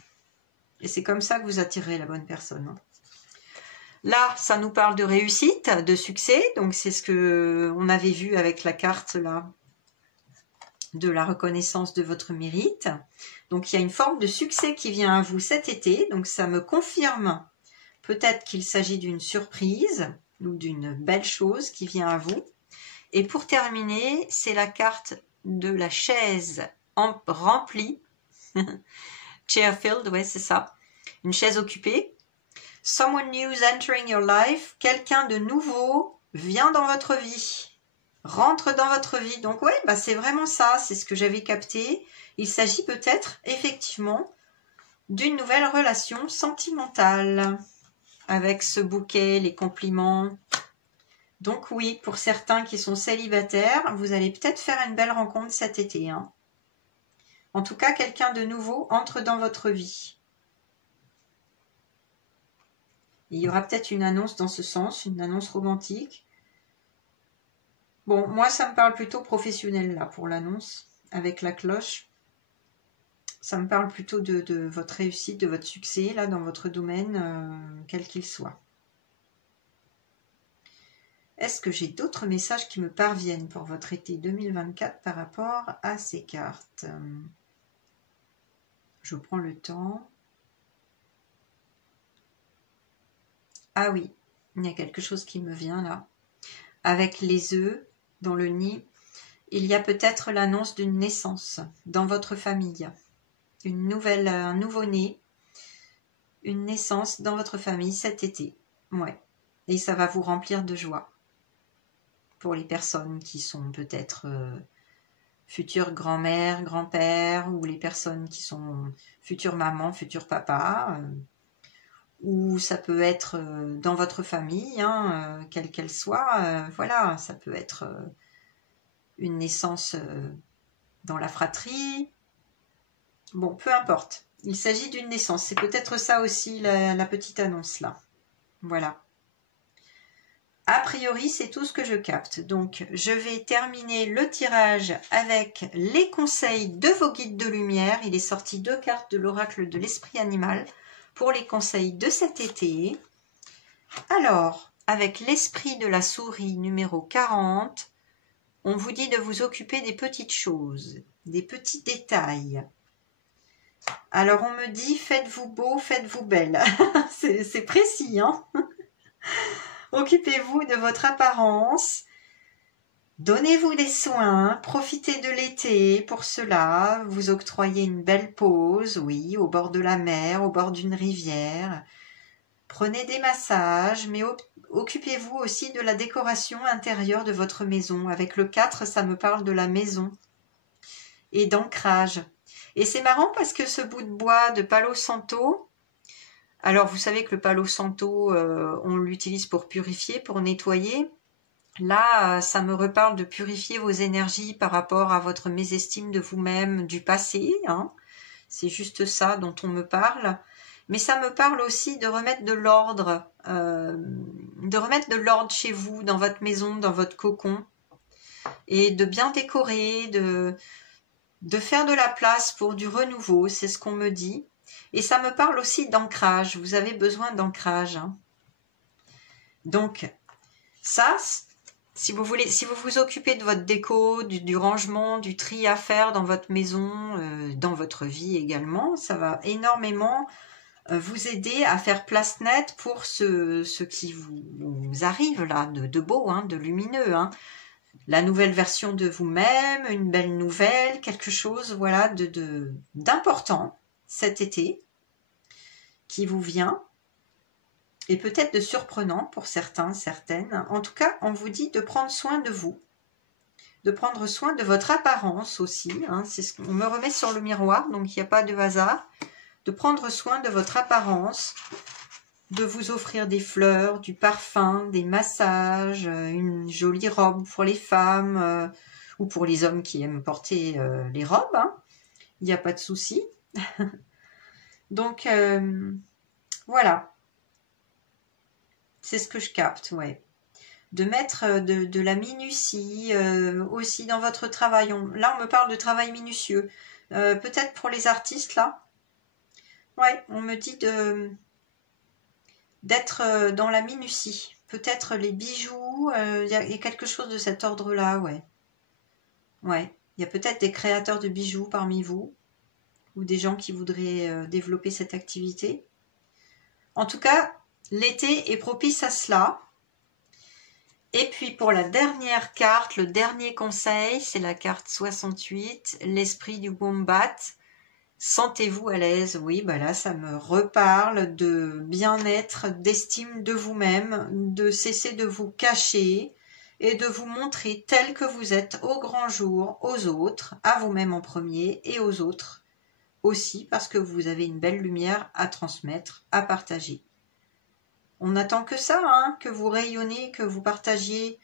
Et c'est comme ça que vous attirez la bonne personne, hein. Là, ça nous parle de réussite, de succès. Donc, c'est ce que on avait vu avec la carte là de la reconnaissance de votre mérite. Donc, il y a une forme de succès qui vient à vous cet été. Donc, ça me confirme peut-être qu'il s'agit d'une surprise ou d'une belle chose qui vient à vous. Et pour terminer, c'est la carte de la chaise remplie. Chair filled, ouais, c'est ça. Une chaise occupée. Someone new is entering your life. Quelqu'un de nouveau vient dans votre vie, rentre dans votre vie. Donc ouais, bah c'est vraiment ça, c'est ce que j'avais capté. Il s'agit peut-être effectivement d'une nouvelle relation sentimentale avec ce bouquet, les compliments. Donc oui, pour certains qui sont célibataires, vous allez peut-être faire une belle rencontre cet été, hein. En tout cas, quelqu'un de nouveau entre dans votre vie. Il y aura peut-être une annonce dans ce sens, une annonce romantique. Bon, moi, ça me parle plutôt professionnel, là, pour l'annonce, avec la cloche. Ça me parle plutôt de votre réussite, de votre succès, là, dans votre domaine, quel qu'il soit. Est-ce que j'ai d'autres messages qui me parviennent pour votre été 2024 par rapport à ces cartes? Je prends le temps. Ah oui, il y a quelque chose qui me vient là. Avec les œufs dans le nid, il y a peut-être l'annonce d'une naissance dans votre famille. Un nouveau-né, une naissance dans votre famille cet été. Ouais. Et ça va vous remplir de joie. Pour les personnes qui sont peut-être futures grand-mères, grand-pères, ou les personnes qui sont futures mamans, futurs papas, ou ça peut être dans votre famille, hein, quelle qu'elle soit, voilà, ça peut être une naissance dans la fratrie. Bon, peu importe. Il s'agit d'une naissance. C'est peut-être ça aussi la petite annonce là. Voilà. A priori, c'est tout ce que je capte. Donc, je vais terminer le tirage avec les conseils de vos guides de lumière. Il est sorti 2 cartes de l'oracle de l'esprit animal pour les conseils de cet été. Alors, avec l'esprit de la souris numéro 40, on vous dit de vous occuper des petites choses, des petits détails. Alors, on me dit, faites-vous beau, faites-vous belle. C'est précis, hein? Occupez-vous de votre apparence, donnez-vous des soins, profitez de l'été pour cela, vous octroyez une belle pause, oui, au bord de la mer, au bord d'une rivière. Prenez des massages, mais occupez-vous aussi de la décoration intérieure de votre maison. Avec le 4, ça me parle de la maison et d'ancrage. Et c'est marrant parce que ce bout de bois de Palo Santo, alors vous savez que le Palo Santo, on l'utilise pour purifier, pour nettoyer. Là, ça me reparle de purifier vos énergies par rapport à votre mésestime de vous-même du passé. Hein. C'est juste ça dont on me parle. Mais ça me parle aussi de remettre de l'ordre, chez vous, dans votre maison, dans votre cocon, et de bien décorer, de faire de la place pour du renouveau, c'est ce qu'on me dit. Et ça me parle aussi d'ancrage, vous avez besoin d'ancrage. Hein. Donc, ça, si vous vous occupez de votre déco, du rangement, du tri à faire dans votre maison, dans votre vie également, ça va énormément vous aider à faire place nette pour ce qui vous arrive là, de beau, hein, de lumineux. Hein. La nouvelle version de vous-même, une belle nouvelle, quelque chose voilà, d'important cet été qui vous vient. Et peut-être de surprenant pour certains, certaines. En tout cas, on vous dit de prendre soin de vous, de prendre soin de votre apparence aussi. Hein. On me remet sur le miroir, donc il n'y a pas de hasard. De prendre soin de votre apparence, de vous offrir des fleurs, du parfum, des massages, une jolie robe pour les femmes ou pour les hommes qui aiment porter les robes. Hein. Il n'y a pas de souci. Donc, voilà. C'est ce que je capte, ouais. De mettre de la minutie aussi dans votre travail. Là, on me parle de travail minutieux. Peut-être pour les artistes, là. Ouais, on me dit d'être dans la minutie. Peut-être les bijoux. Il y a quelque chose de cet ordre-là, ouais. Ouais. Il y a peut-être des créateurs de bijoux parmi vous. Ou des gens qui voudraient développer cette activité. En tout cas, l'été est propice à cela. Et puis pour la dernière carte, le dernier conseil, c'est la carte 68, l'esprit du wombat. Sentez-vous à l'aise. Oui, bah là, ça me reparle de bien-être, d'estime de vous-même, de cesser de vous cacher et de vous montrer tel que vous êtes au grand jour, aux autres, à vous-même en premier et aux autres aussi, parce que vous avez une belle lumière à transmettre, à partager. On n'attend que ça, hein, que vous rayonnez, que vous partagiez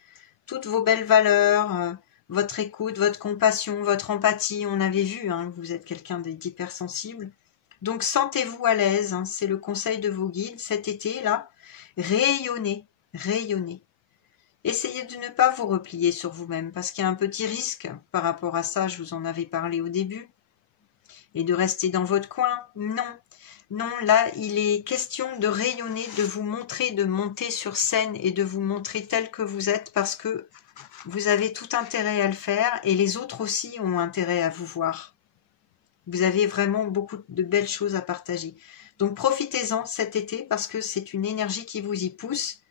toutes vos belles valeurs, votre écoute, votre compassion, votre empathie. On avait vu hein, que vous êtes quelqu'un d'hypersensible. Donc sentez-vous à l'aise, hein, c'est le conseil de vos guides cet été-là. Rayonnez, rayonnez. Essayez de ne pas vous replier sur vous-même parce qu'il y a un petit risque par rapport à ça, je vous en avais parlé au début. Et de rester dans votre coin, non. Non, là, il est question de rayonner, de vous montrer, de monter sur scène et de vous montrer tel que vous êtes parce que vous avez tout intérêt à le faire et les autres aussi ont intérêt à vous voir. Vous avez vraiment beaucoup de belles choses à partager. Donc, profitez-en cet été parce que c'est une énergie qui vous y pousse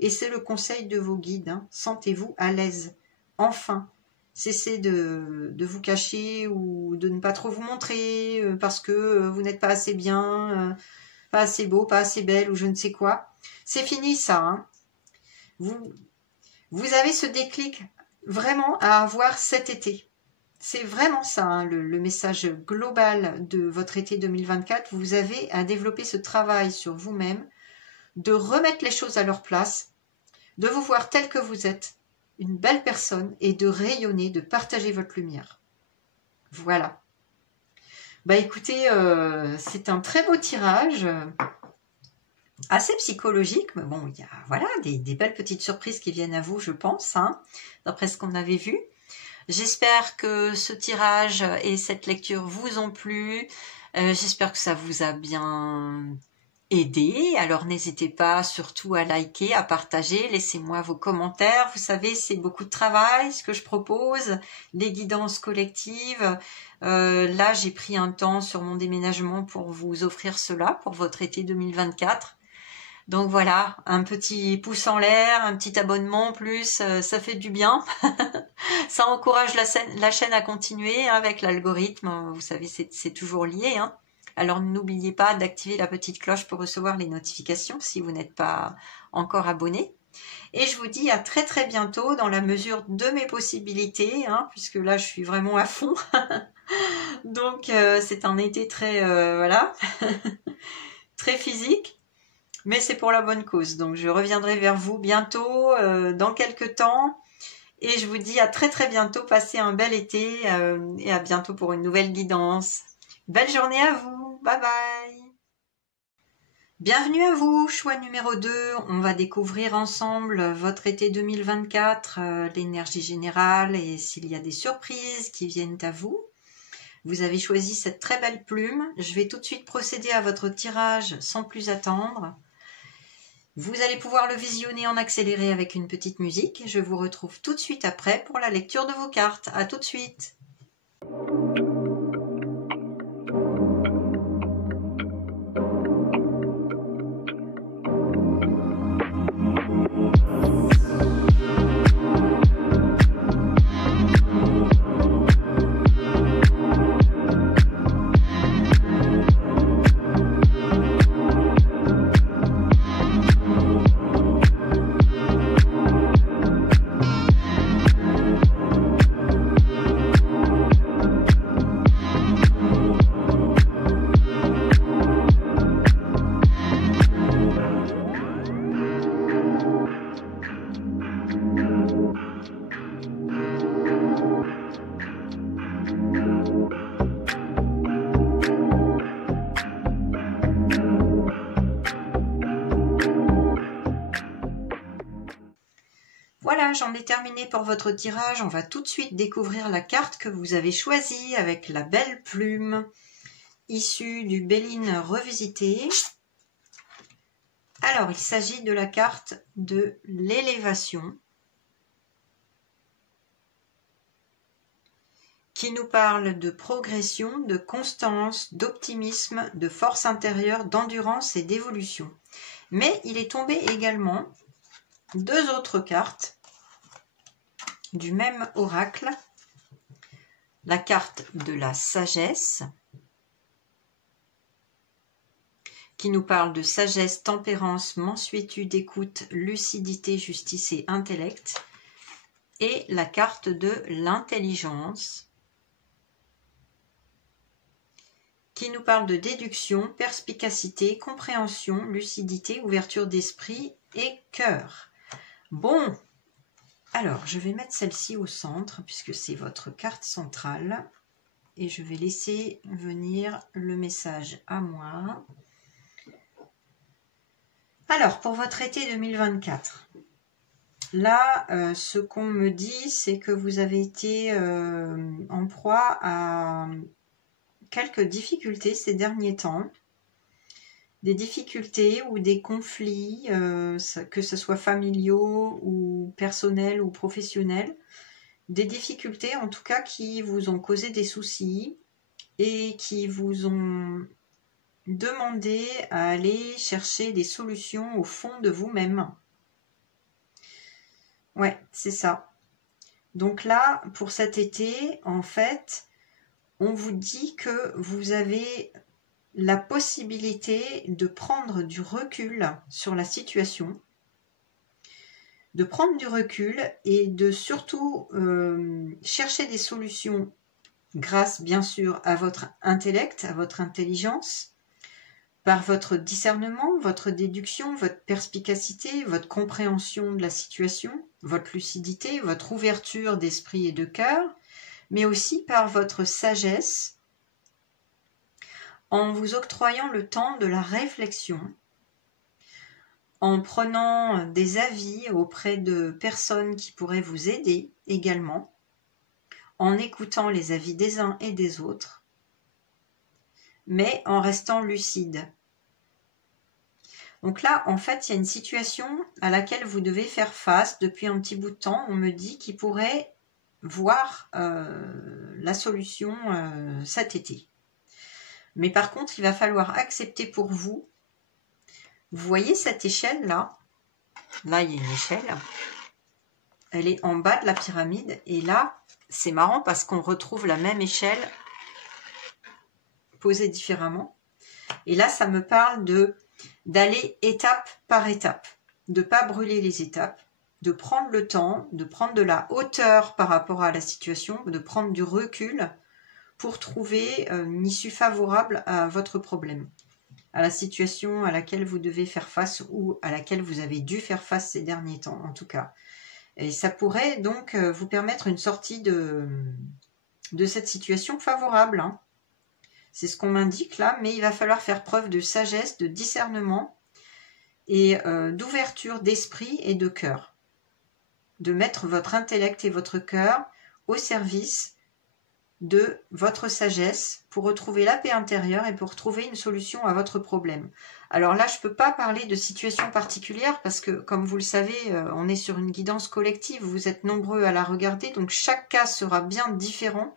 et c'est le conseil de vos guides. Hein. Sentez-vous à l'aise. Enfin, cessez de vous cacher ou de ne pas trop vous montrer parce que vous n'êtes pas assez bien, pas assez beau, pas assez belle ou je ne sais quoi. C'est fini ça. Hein. Vous avez ce déclic vraiment à avoir cet été. C'est vraiment ça, hein, le message global de votre été 2024. Vous avez à développer ce travail sur vous-même, de remettre les choses à leur place, de vous voir tel que vous êtes, une belle personne et de rayonner, de partager votre lumière. Voilà. Bah écoutez, c'est un très beau tirage. assez psychologique, mais bon, il y a voilà, des belles petites surprises qui viennent à vous, je pense, hein, d'après ce qu'on avait vu. J'espère que ce tirage et cette lecture vous ont plu. J'espère que ça vous a bien aidé. Alors n'hésitez pas surtout à liker, à partager, laissez-moi vos commentaires. Vous savez, c'est beaucoup de travail ce que je propose, des guidances collectives. Là, j'ai pris un temps sur mon déménagement pour vous offrir cela pour votre été 2024. Donc voilà, un petit pouce en l'air, un petit abonnement en plus, ça fait du bien. Ça encourage la chaîne à continuer hein, avec l'algorithme. Vous savez, c'est toujours lié. Hein. Alors n'oubliez pas d'activer la petite cloche pour recevoir les notifications si vous n'êtes pas encore abonné. Et je vous dis à très très bientôt dans la mesure de mes possibilités, hein, puisque là je suis vraiment à fond. Donc c'est un été très voilà très physique. Mais c'est pour la bonne cause. Donc je reviendrai vers vous bientôt, dans quelques temps. Et je vous dis à très très bientôt. Passez un bel été et à bientôt pour une nouvelle guidance. Belle journée à vous. Bye bye. Bienvenue à vous, choix numéro 2. On va découvrir ensemble votre été 2024, l'énergie générale et s'il y a des surprises qui viennent à vous. Vous avez choisi cette très belle plume. Je vais tout de suite procéder à votre tirage sans plus attendre. Vous allez pouvoir le visionner en accéléré avec une petite musique. Je vous retrouve tout de suite après pour la lecture de vos cartes. À tout de suite. Voilà, j'en ai terminé pour votre tirage. On va tout de suite découvrir la carte que vous avez choisie avec la belle plume issue du Béline revisité. Alors, il s'agit de la carte de l'élévation qui nous parle de progression, de constance, d'optimisme, de force intérieure, d'endurance et d'évolution. Mais il est tombé également deux autres cartes du même oracle, la carte de la sagesse, qui nous parle de sagesse, tempérance, mansuétude, écoute, lucidité, justice et intellect, et la carte de l'intelligence, qui nous parle de déduction, perspicacité, compréhension, lucidité, ouverture d'esprit et cœur. Bon, alors je vais mettre celle-ci au centre puisque c'est votre carte centrale et je vais laisser venir le message à moi. Alors, pour votre été 2024, là, ce qu'on me dit, c'est que vous avez été en proie à quelques difficultés ces derniers temps. Des difficultés ou des conflits, que ce soit familiaux ou personnels ou professionnels. Des difficultés, en tout cas, qui vous ont causé des soucis et qui vous ont demandez à aller chercher des solutions au fond de vous-même. Ouais, c'est ça. Donc là, pour cet été, en fait, on vous dit que vous avez la possibilité de prendre du recul sur la situation, de prendre du recul et de surtout chercher des solutions grâce, bien sûr, à votre intellect, à votre intelligence, par votre discernement, votre déduction, votre perspicacité, votre compréhension de la situation, votre lucidité, votre ouverture d'esprit et de cœur, mais aussi par votre sagesse, en vous octroyant le temps de la réflexion en prenant des avis auprès de personnes qui pourraient vous aider également, en écoutant les avis des uns et des autres, mais en restant lucide. Donc là, en fait, il y a une situation à laquelle vous devez faire face depuis un petit bout de temps. On me dit qu'il pourrait voir la solution cet été. Mais par contre, il va falloir accepter pour vous. Vous voyez cette échelle-là? Là, il y a une échelle. Elle est en bas de la pyramide. Et là, c'est marrant parce qu'on retrouve la même échelle posée différemment. Et là, ça me parle d'aller étape par étape, de ne pas brûler les étapes, de prendre le temps, de prendre de la hauteur par rapport à la situation, de prendre du recul pour trouver une issue favorable à votre problème, à la situation à laquelle vous devez faire face ou à laquelle vous avez dû faire face ces derniers temps en tout cas. Et ça pourrait donc vous permettre une sortie de cette situation favorable, hein. C'est ce qu'on m'indique là, mais il va falloir faire preuve de sagesse, de discernement et d'ouverture d'esprit et de cœur. De mettre votre intellect et votre cœur au service de votre sagesse pour retrouver la paix intérieure et pour trouver une solution à votre problème. Alors là, je ne peux pas parler de situation particulière parce que, comme vous le savez, on est sur une guidance collective, vous êtes nombreux à la regarder, donc chaque cas sera bien différent.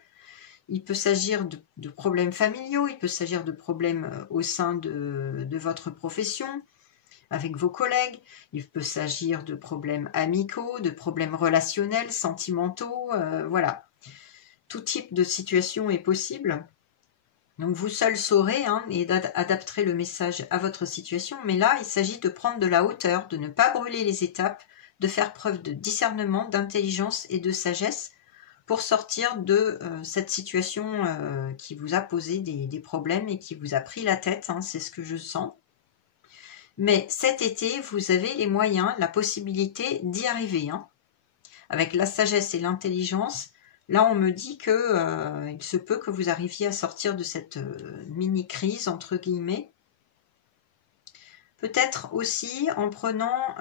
Il peut s'agir de problèmes familiaux, il peut s'agir de problèmes au sein de votre profession, avec vos collègues, il peut s'agir de problèmes amicaux, de problèmes relationnels, sentimentaux, voilà. Tout type de situation est possible. Donc vous seul saurez et adapterez le message à votre situation, mais là il s'agit de prendre de la hauteur, de ne pas brûler les étapes, de faire preuve de discernement, d'intelligence et de sagesse, pour sortir de cette situation qui vous a posé des problèmes et qui vous a pris la tête, c'est ce que je sens. Mais cet été, vous avez les moyens, la possibilité d'y arriver. Avec la sagesse et l'intelligence, là on me dit que il se peut que vous arriviez à sortir de cette mini-crise, entre guillemets. Peut-être aussi en prenant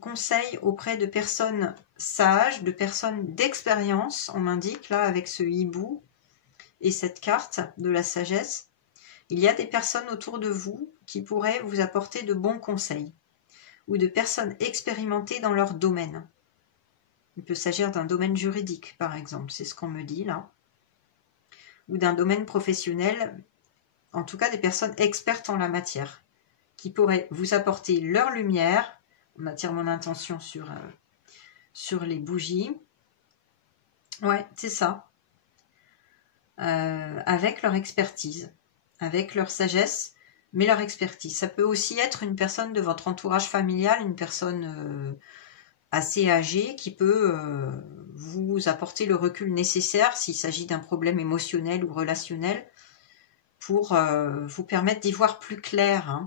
conseil auprès de personnes sages, de personnes d'expérience, on m'indique là avec ce hibou et cette carte de la sagesse. Il y a des personnes autour de vous qui pourraient vous apporter de bons conseils ou de personnes expérimentées dans leur domaine. Il peut s'agir d'un domaine juridique par exemple, c'est ce qu'on me dit là, ou d'un domaine professionnel, en tout cas des personnes expertes en la matière, qui pourraient vous apporter leur lumière. On attire mon intention sur les bougies. Ouais, c'est ça. Avec leur expertise, avec leur sagesse, mais leur expertise. Ça peut aussi être une personne de votre entourage familial, une personne assez âgée qui peut vous apporter le recul nécessaire s'il s'agit d'un problème émotionnel ou relationnel pour vous permettre d'y voir plus clair.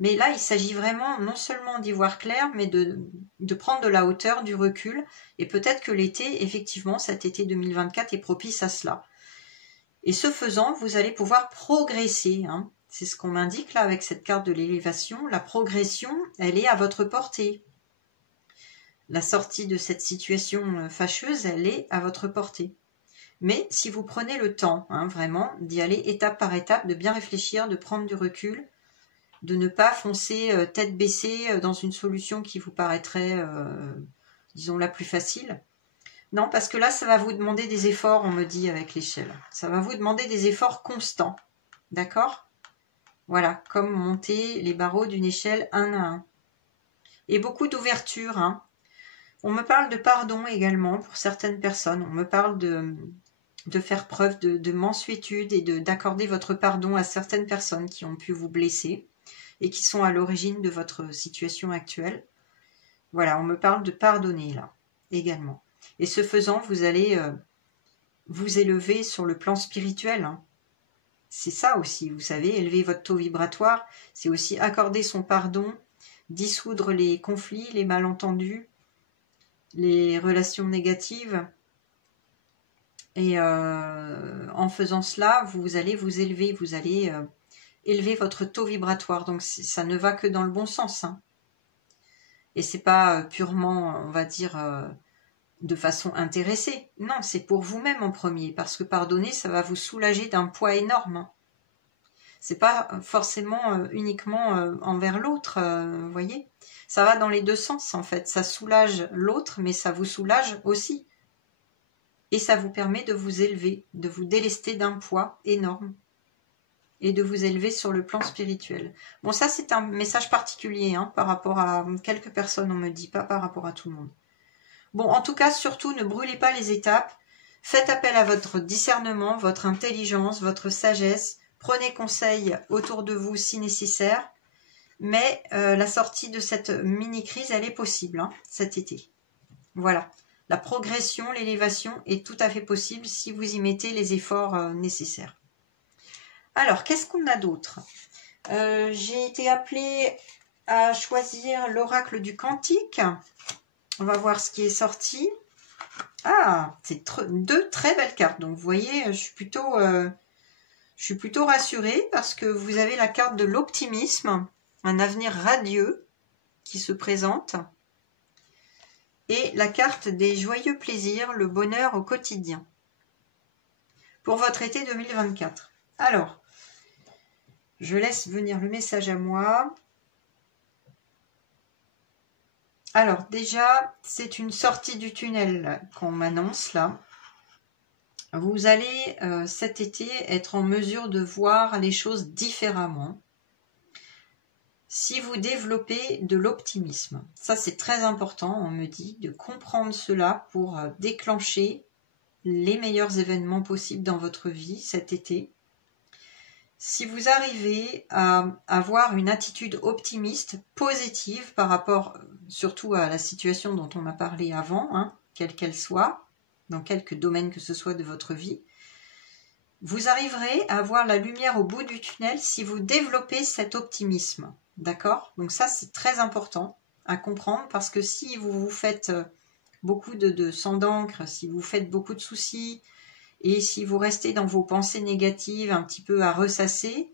Mais là, il s'agit vraiment non seulement d'y voir clair, mais de prendre de la hauteur, du recul. Et peut-être que l'été, effectivement, cet été 2024 est propice à cela. Et ce faisant, vous allez pouvoir progresser. C'est ce qu'on m'indique là avec cette carte de l'élévation. La progression, elle est à votre portée. La sortie de cette situation fâcheuse, elle est à votre portée. Mais si vous prenez le temps, vraiment, d'y aller étape par étape, de bien réfléchir, de prendre du recul, de ne pas foncer tête baissée dans une solution qui vous paraîtrait, disons, la plus facile. Non, parce que là, ça va vous demander des efforts, on me dit avec l'échelle. Ça va vous demander des efforts constants. D'accord? Voilà, comme monter les barreaux d'une échelle un à un. Et beaucoup d'ouverture. On me parle de pardon également pour certaines personnes. On me parle de faire preuve de mansuétude et d'accorder votre pardon à certaines personnes qui ont pu vous blesser et qui sont à l'origine de votre situation actuelle. Voilà, on me parle de pardonner là, également. Et ce faisant, vous allez vous élever sur le plan spirituel. C'est ça aussi, vous savez, élever votre taux vibratoire, c'est aussi accorder son pardon, dissoudre les conflits, les malentendus, les relations négatives. Et en faisant cela, vous allez vous élever, vous allez élever votre taux vibratoire. Donc ça ne va que dans le bon sens. Et c'est pas purement, on va dire, de façon intéressée. Non, c'est pour vous-même en premier, parce que pardonner, ça va vous soulager d'un poids énorme. Hein. C'est pas forcément uniquement envers l'autre, vous voyez. Ça va dans les deux sens en fait. Ça soulage l'autre, mais ça vous soulage aussi. Et ça vous permet de vous élever, de vous délester d'un poids énorme et de vous élever sur le plan spirituel. Bon, ça c'est un message particulier hein, par rapport à quelques personnes, on me dit, pas par rapport à tout le monde. Bon, en tout cas, surtout, ne brûlez pas les étapes. Faites appel à votre discernement, votre intelligence, votre sagesse. Prenez conseil autour de vous si nécessaire. Mais la sortie de cette mini-crise, elle est possible hein, cet été. Voilà. La progression, l'élévation est tout à fait possible si vous y mettez les efforts nécessaires. Alors, qu'est-ce qu'on a d'autre? J'ai été appelée à choisir l'oracle du Cantique. On va voir ce qui est sorti. Ah, c'est deux très belles cartes. Donc, vous voyez, je suis plutôt rassurée parce que vous avez la carte de l'optimisme, un avenir radieux qui se présente. Et la carte des joyeux plaisirs, le bonheur au quotidien. Pour votre été 2024. Alors, je laisse venir le message à moi. Alors, déjà, c'est une sortie du tunnel qu'on m'annonce là. Vous allez cet été être en mesure de voir les choses différemment. Si vous développez de l'optimisme, ça c'est très important, on me dit, de comprendre cela pour déclencher les meilleurs événements possibles dans votre vie cet été. Si vous arrivez à avoir une attitude optimiste, positive par rapport surtout à la situation dont on a parlé avant, hein, quelle qu'elle soit, dans quelque domaine que ce soit de votre vie, vous arriverez à voir la lumière au bout du tunnel si vous développez cet optimisme. D'accord? Donc ça, c'est très important à comprendre parce que si vous vous faites beaucoup de sang d'encre, si vous faites beaucoup de soucis et si vous restez dans vos pensées négatives un petit peu à ressasser,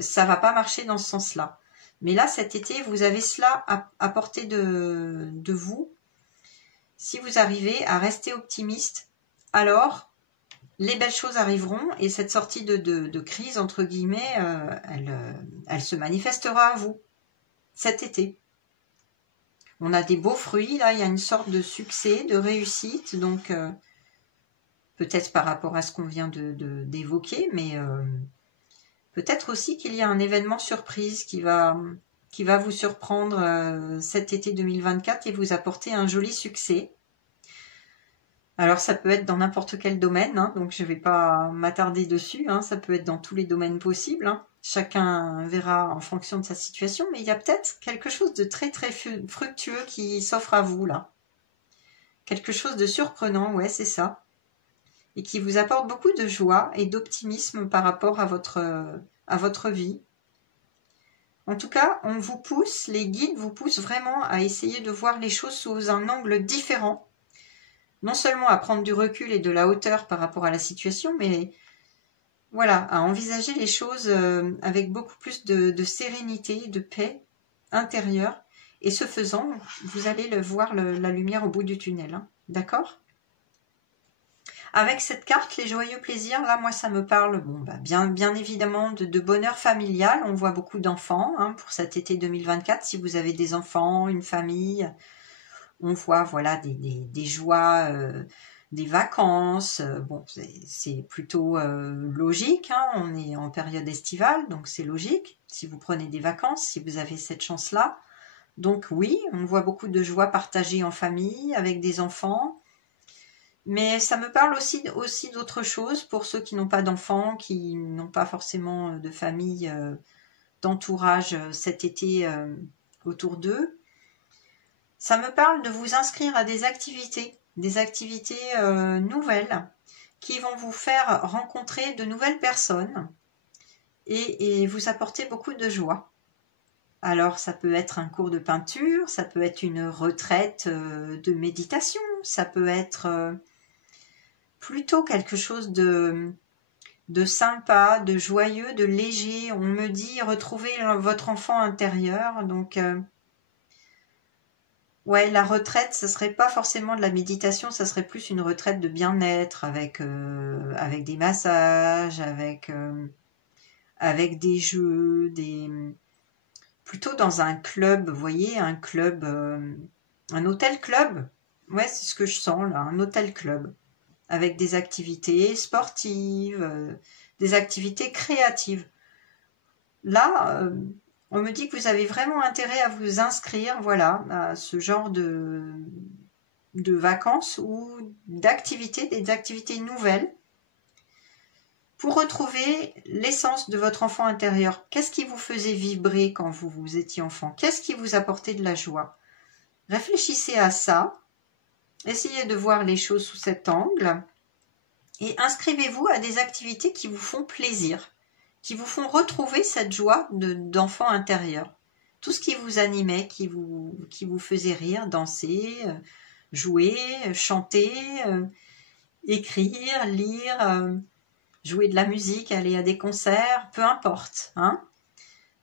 ça va pas marcher dans ce sens-là. Mais là, cet été, vous avez cela à portée de vous. Si vous arrivez à rester optimiste, alors les belles choses arriveront et cette sortie de crise, entre guillemets, elle se manifestera à vous cet été. On a des beaux fruits, là, il y a une sorte de succès, de réussite, donc peut-être par rapport à ce qu'on vient d'évoquer, mais peut-être aussi qu'il y a un événement surprise qui va vous surprendre cet été 2024 et vous apporter un joli succès. Alors ça peut être dans n'importe quel domaine, hein, donc je ne vais pas m'attarder dessus, hein, ça peut être dans tous les domaines possibles, hein. Chacun verra en fonction de sa situation, mais il y a peut-être quelque chose de très très fructueux qui s'offre à vous là. Quelque chose de surprenant, ouais c'est ça, et qui vous apporte beaucoup de joie et d'optimisme par rapport à votre vie. En tout cas, on vous pousse, les guides vous poussent vraiment à essayer de voir les choses sous un angle différent. Non seulement à prendre du recul et de la hauteur par rapport à la situation, mais voilà, à envisager les choses avec beaucoup plus de sérénité, de paix intérieure. Et ce faisant, vous allez voir la lumière au bout du tunnel. Hein. D'accord ? Avec cette carte, les joyeux plaisirs, là, moi, ça me parle bon, bah, bien évidemment de bonheur familial. On voit beaucoup d'enfants hein, pour cet été 2024. Si vous avez des enfants, une famille... On voit voilà des joies, des vacances. Bon, c'est plutôt logique. Hein, on est en période estivale, donc c'est logique. Si vous prenez des vacances, si vous avez cette chance-là. Donc oui, on voit beaucoup de joie partagée en famille, avec des enfants. Mais ça me parle aussi d'autres choses pour ceux qui n'ont pas d'enfants, qui n'ont pas forcément de famille, d'entourage cet été autour d'eux. Ça me parle de vous inscrire à des activités nouvelles qui vont vous faire rencontrer de nouvelles personnes et vous apporter beaucoup de joie. Alors ça peut être un cours de peinture, ça peut être une retraite de méditation, ça peut être plutôt quelque chose de sympa, de joyeux, de léger. On me dit retrouver votre enfant intérieur, donc... Ouais, la retraite, ce serait pas forcément de la méditation, ça serait plus une retraite de bien-être avec des massages, avec des jeux, plutôt dans un club, vous voyez, un club, un hôtel club. Ouais, c'est ce que je sens là, un hôtel club, avec des activités sportives, des activités créatives. Là, on me dit que vous avez vraiment intérêt à vous inscrire, voilà, à ce genre de vacances ou d'activités, des activités nouvelles, pour retrouver l'essence de votre enfant intérieur. Qu'est-ce qui vous faisait vibrer quand vous étiez enfant? Qu'est-ce qui vous apportait de la joie? Réfléchissez à ça, essayez de voir les choses sous cet angle et inscrivez-vous à des activités qui vous font plaisir, qui vous font retrouver cette joie d'enfant intérieur. Tout ce qui vous animait, qui vous faisait rire, danser, jouer, chanter, écrire, lire, jouer de la musique, aller à des concerts, peu importe, hein.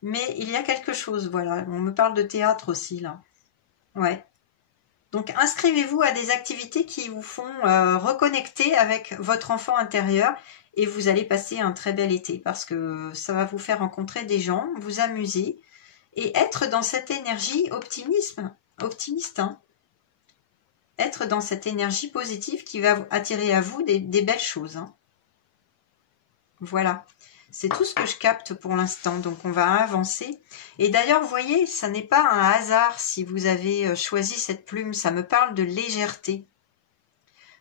Mais il y a quelque chose, voilà. On me parle de théâtre aussi, là. Ouais. Donc, inscrivez-vous à des activités qui vous font reconnecter avec votre enfant intérieur et vous allez passer un très bel été parce que ça va vous faire rencontrer des gens, vous amuser et être dans cette énergie optimiste, hein. Être dans cette énergie positive qui va attirer à vous des belles choses, hein. Voilà. C'est tout ce que je capte pour l'instant, donc on va avancer. Et d'ailleurs, vous voyez, ça n'est pas un hasard si vous avez choisi cette plume, ça me parle de légèreté.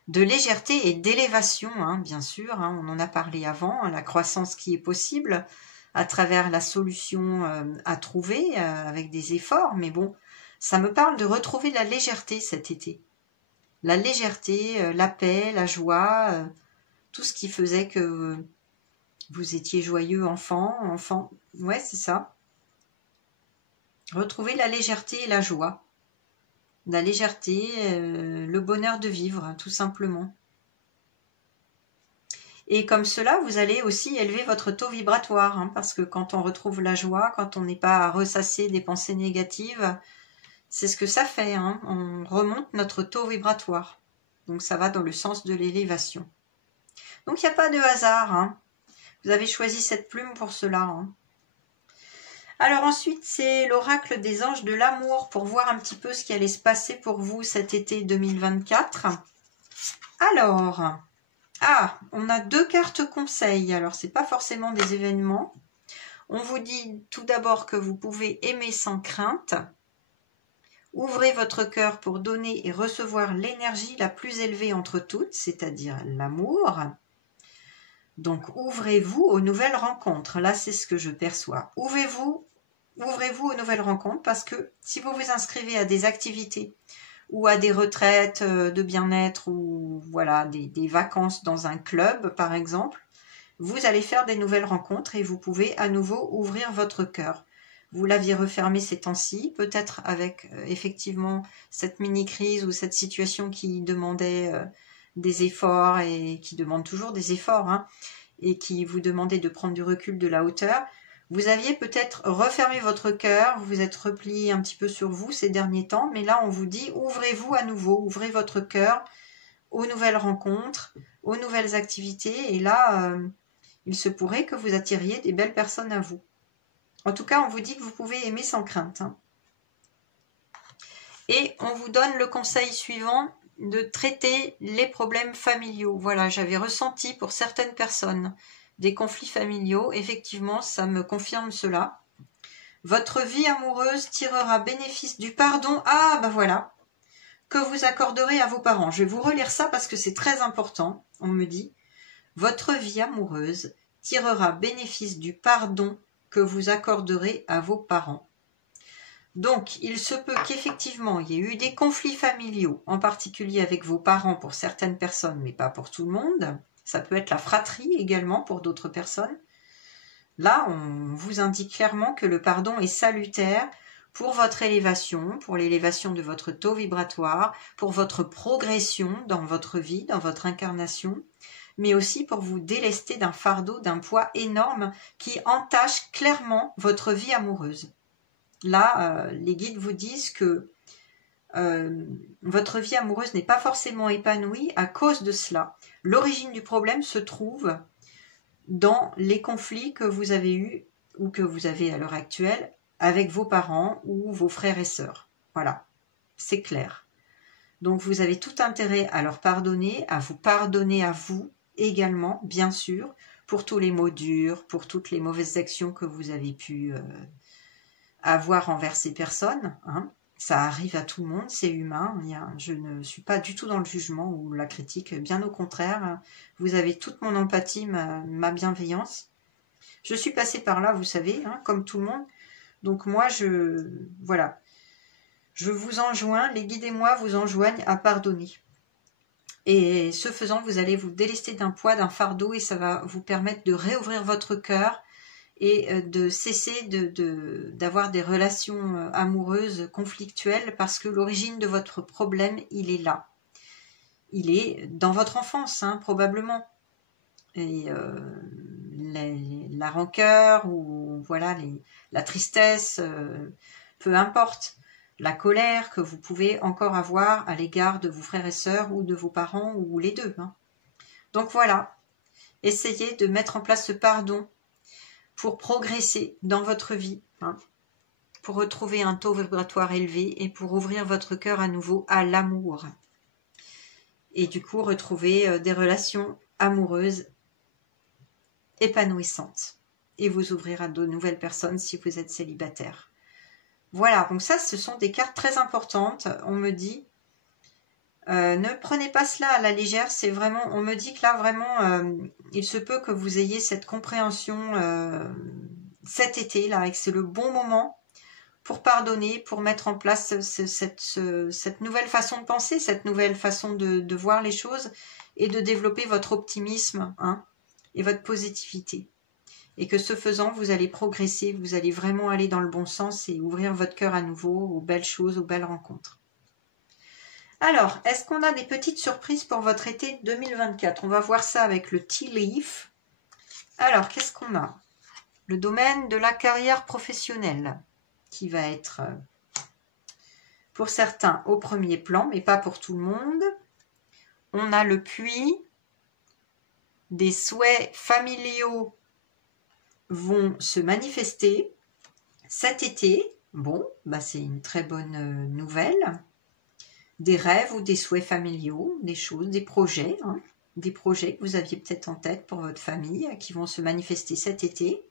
De légèreté et d'élévation, hein, bien sûr, hein, on en a parlé avant, hein, la croissance qui est possible à travers la solution à trouver avec des efforts, mais bon, ça me parle de retrouver la légèreté cet été. La légèreté, la paix, la joie, tout ce qui faisait que vous étiez joyeux enfant, ouais, c'est ça. Retrouver la légèreté et la joie. La légèreté, le bonheur de vivre, hein, tout simplement. Et comme cela, vous allez aussi élever votre taux vibratoire, hein, parce que quand on retrouve la joie, quand on n'est pas à ressasser des pensées négatives, c'est ce que ça fait, hein, on remonte notre taux vibratoire. Donc ça va dans le sens de l'élévation. Donc il n'y a pas de hasard, hein. Vous avez choisi cette plume pour cela, hein. Alors ensuite, c'est l'oracle des anges de l'amour pour voir un petit peu ce qui allait se passer pour vous cet été 2024. Alors, on a 2 cartes conseils. Alors, c'est pas forcément des événements. On vous dit tout d'abord que vous pouvez aimer sans crainte. Ouvrez votre cœur pour donner et recevoir l'énergie la plus élevée entre toutes, c'est-à-dire l'amour. Donc, ouvrez-vous aux nouvelles rencontres. Là, c'est ce que je perçois. Ouvrez-vous aux nouvelles rencontres parce que si vous vous inscrivez à des activités ou à des retraites de bien-être ou voilà des vacances dans un club, par exemple, vous allez faire des nouvelles rencontres et vous pouvez à nouveau ouvrir votre cœur. Vous l'aviez refermé ces temps-ci, peut-être avec effectivement cette mini-crise ou cette situation qui demandait des efforts et qui demande toujours des efforts, hein, et qui vous demandait de prendre du recul, de la hauteur. Vous aviez peut-être refermé votre cœur, vous vous êtes replié un petit peu sur vous ces derniers temps, mais là on vous dit ouvrez-vous à nouveau, ouvrez votre cœur aux nouvelles rencontres, aux nouvelles activités, et là il se pourrait que vous attiriez des belles personnes à vous. En tout cas, on vous dit que vous pouvez aimer sans crainte, hein. Et on vous donne le conseil suivant de traiter les problèmes familiaux. Voilà, j'avais ressenti pour certaines personnes des conflits familiaux. Effectivement, ça me confirme cela. Votre vie amoureuse tirera bénéfice du pardon. Ah, ben voilà, que vous accorderez à vos parents. Je vais vous relire ça parce que c'est très important. On me dit, votre vie amoureuse tirera bénéfice du pardon que vous accorderez à vos parents. Donc, il se peut qu'effectivement, il y ait eu des conflits familiaux, en particulier avec vos parents pour certaines personnes, mais pas pour tout le monde. Ça peut être la fratrie également pour d'autres personnes. Là, on vous indique clairement que le pardon est salutaire pour votre élévation, pour l'élévation de votre taux vibratoire, pour votre progression dans votre vie, dans votre incarnation, mais aussi pour vous délester d'un fardeau, d'un poids énorme qui entache clairement votre vie amoureuse. Là, les guides vous disent que votre vie amoureuse n'est pas forcément épanouie à cause de cela. L'origine du problème se trouve dans les conflits que vous avez eus ou que vous avez à l'heure actuelle avec vos parents ou vos frères et sœurs. Voilà, c'est clair. Donc vous avez tout intérêt à leur pardonner, à vous pardonner à vous également, bien sûr, pour tous les mots durs, pour toutes les mauvaises actions que vous avez pu avoir envers ces personnes. Hein. Ça arrive à tout le monde, c'est humain. Je ne suis pas du tout dans le jugement ou la critique, bien au contraire. Vous avez toute mon empathie, ma bienveillance. Je suis passée par là, vous savez, hein, comme tout le monde. Donc moi, voilà. Je vous enjoins, les guides et moi vous enjoignent à pardonner. Et ce faisant, vous allez vous délester d'un poids, d'un fardeau, et ça va vous permettre de réouvrir votre cœur et de cesser d'avoir des relations amoureuses conflictuelles, parce que l'origine de votre problème, il est là. Il est dans votre enfance, hein, probablement. Et la rancœur ou voilà la tristesse, peu importe. La colère que vous pouvez encore avoir à l'égard de vos frères et sœurs ou de vos parents ou les deux. Hein. Donc voilà, essayez de mettre en place ce pardon pour progresser dans votre vie, hein, pour retrouver un taux vibratoire élevé et pour ouvrir votre cœur à nouveau à l'amour. Et du coup, retrouver des relations amoureuses épanouissantes et vous ouvrir à de nouvelles personnes si vous êtes célibataire. Voilà, donc ça, ce sont des cartes très importantes. On me dit, ne prenez pas cela à la légère, c'est vraiment, on me dit que là, vraiment, il se peut que vous ayez cette compréhension cet été, là, et que c'est le bon moment pour pardonner, pour mettre en place cette nouvelle façon de penser, cette nouvelle façon de voir les choses et de développer votre optimisme, hein, et votre positivité. Et que ce faisant, vous allez progresser, vous allez vraiment aller dans le bon sens et ouvrir votre cœur à nouveau aux belles choses, aux belles rencontres. Alors, est-ce qu'on a des petites surprises pour votre été 2024? On va voir ça avec le Tea Leaf. Alors, qu'est-ce qu'on a? Le domaine de la carrière professionnelle, qui va être, pour certains, au premier plan, mais pas pour tout le monde. On a le puits, des souhaits familiaux vont se manifester cet été. Bon, bah c'est une très bonne nouvelle. Des rêves ou des souhaits familiaux, des choses, des projets, hein, des projets que vous aviez peut-être en tête pour votre famille qui vont se manifester cet été.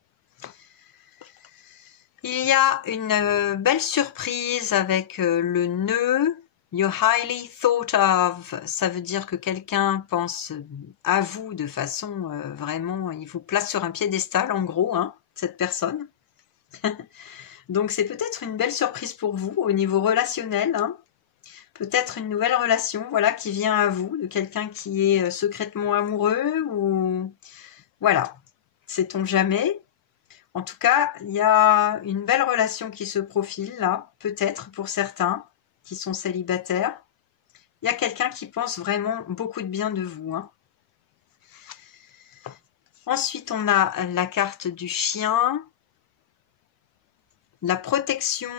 Il y a une belle surprise avec le nœud. You're highly thought of. Ça veut dire que quelqu'un pense à vous de façon vraiment, il vous place sur un piédestal en gros, hein, cette personne. Donc c'est peut-être une belle surprise pour vous au niveau relationnel. Hein. Peut-être une nouvelle relation, voilà, qui vient à vous, de quelqu'un qui est secrètement amoureux ou voilà, sait-on jamais. En tout cas, il y a une belle relation qui se profile là, peut-être pour certains qui sont célibataires. Il y a quelqu'un qui pense vraiment beaucoup de bien de vous. Hein. Ensuite, on a la carte du chien. La protection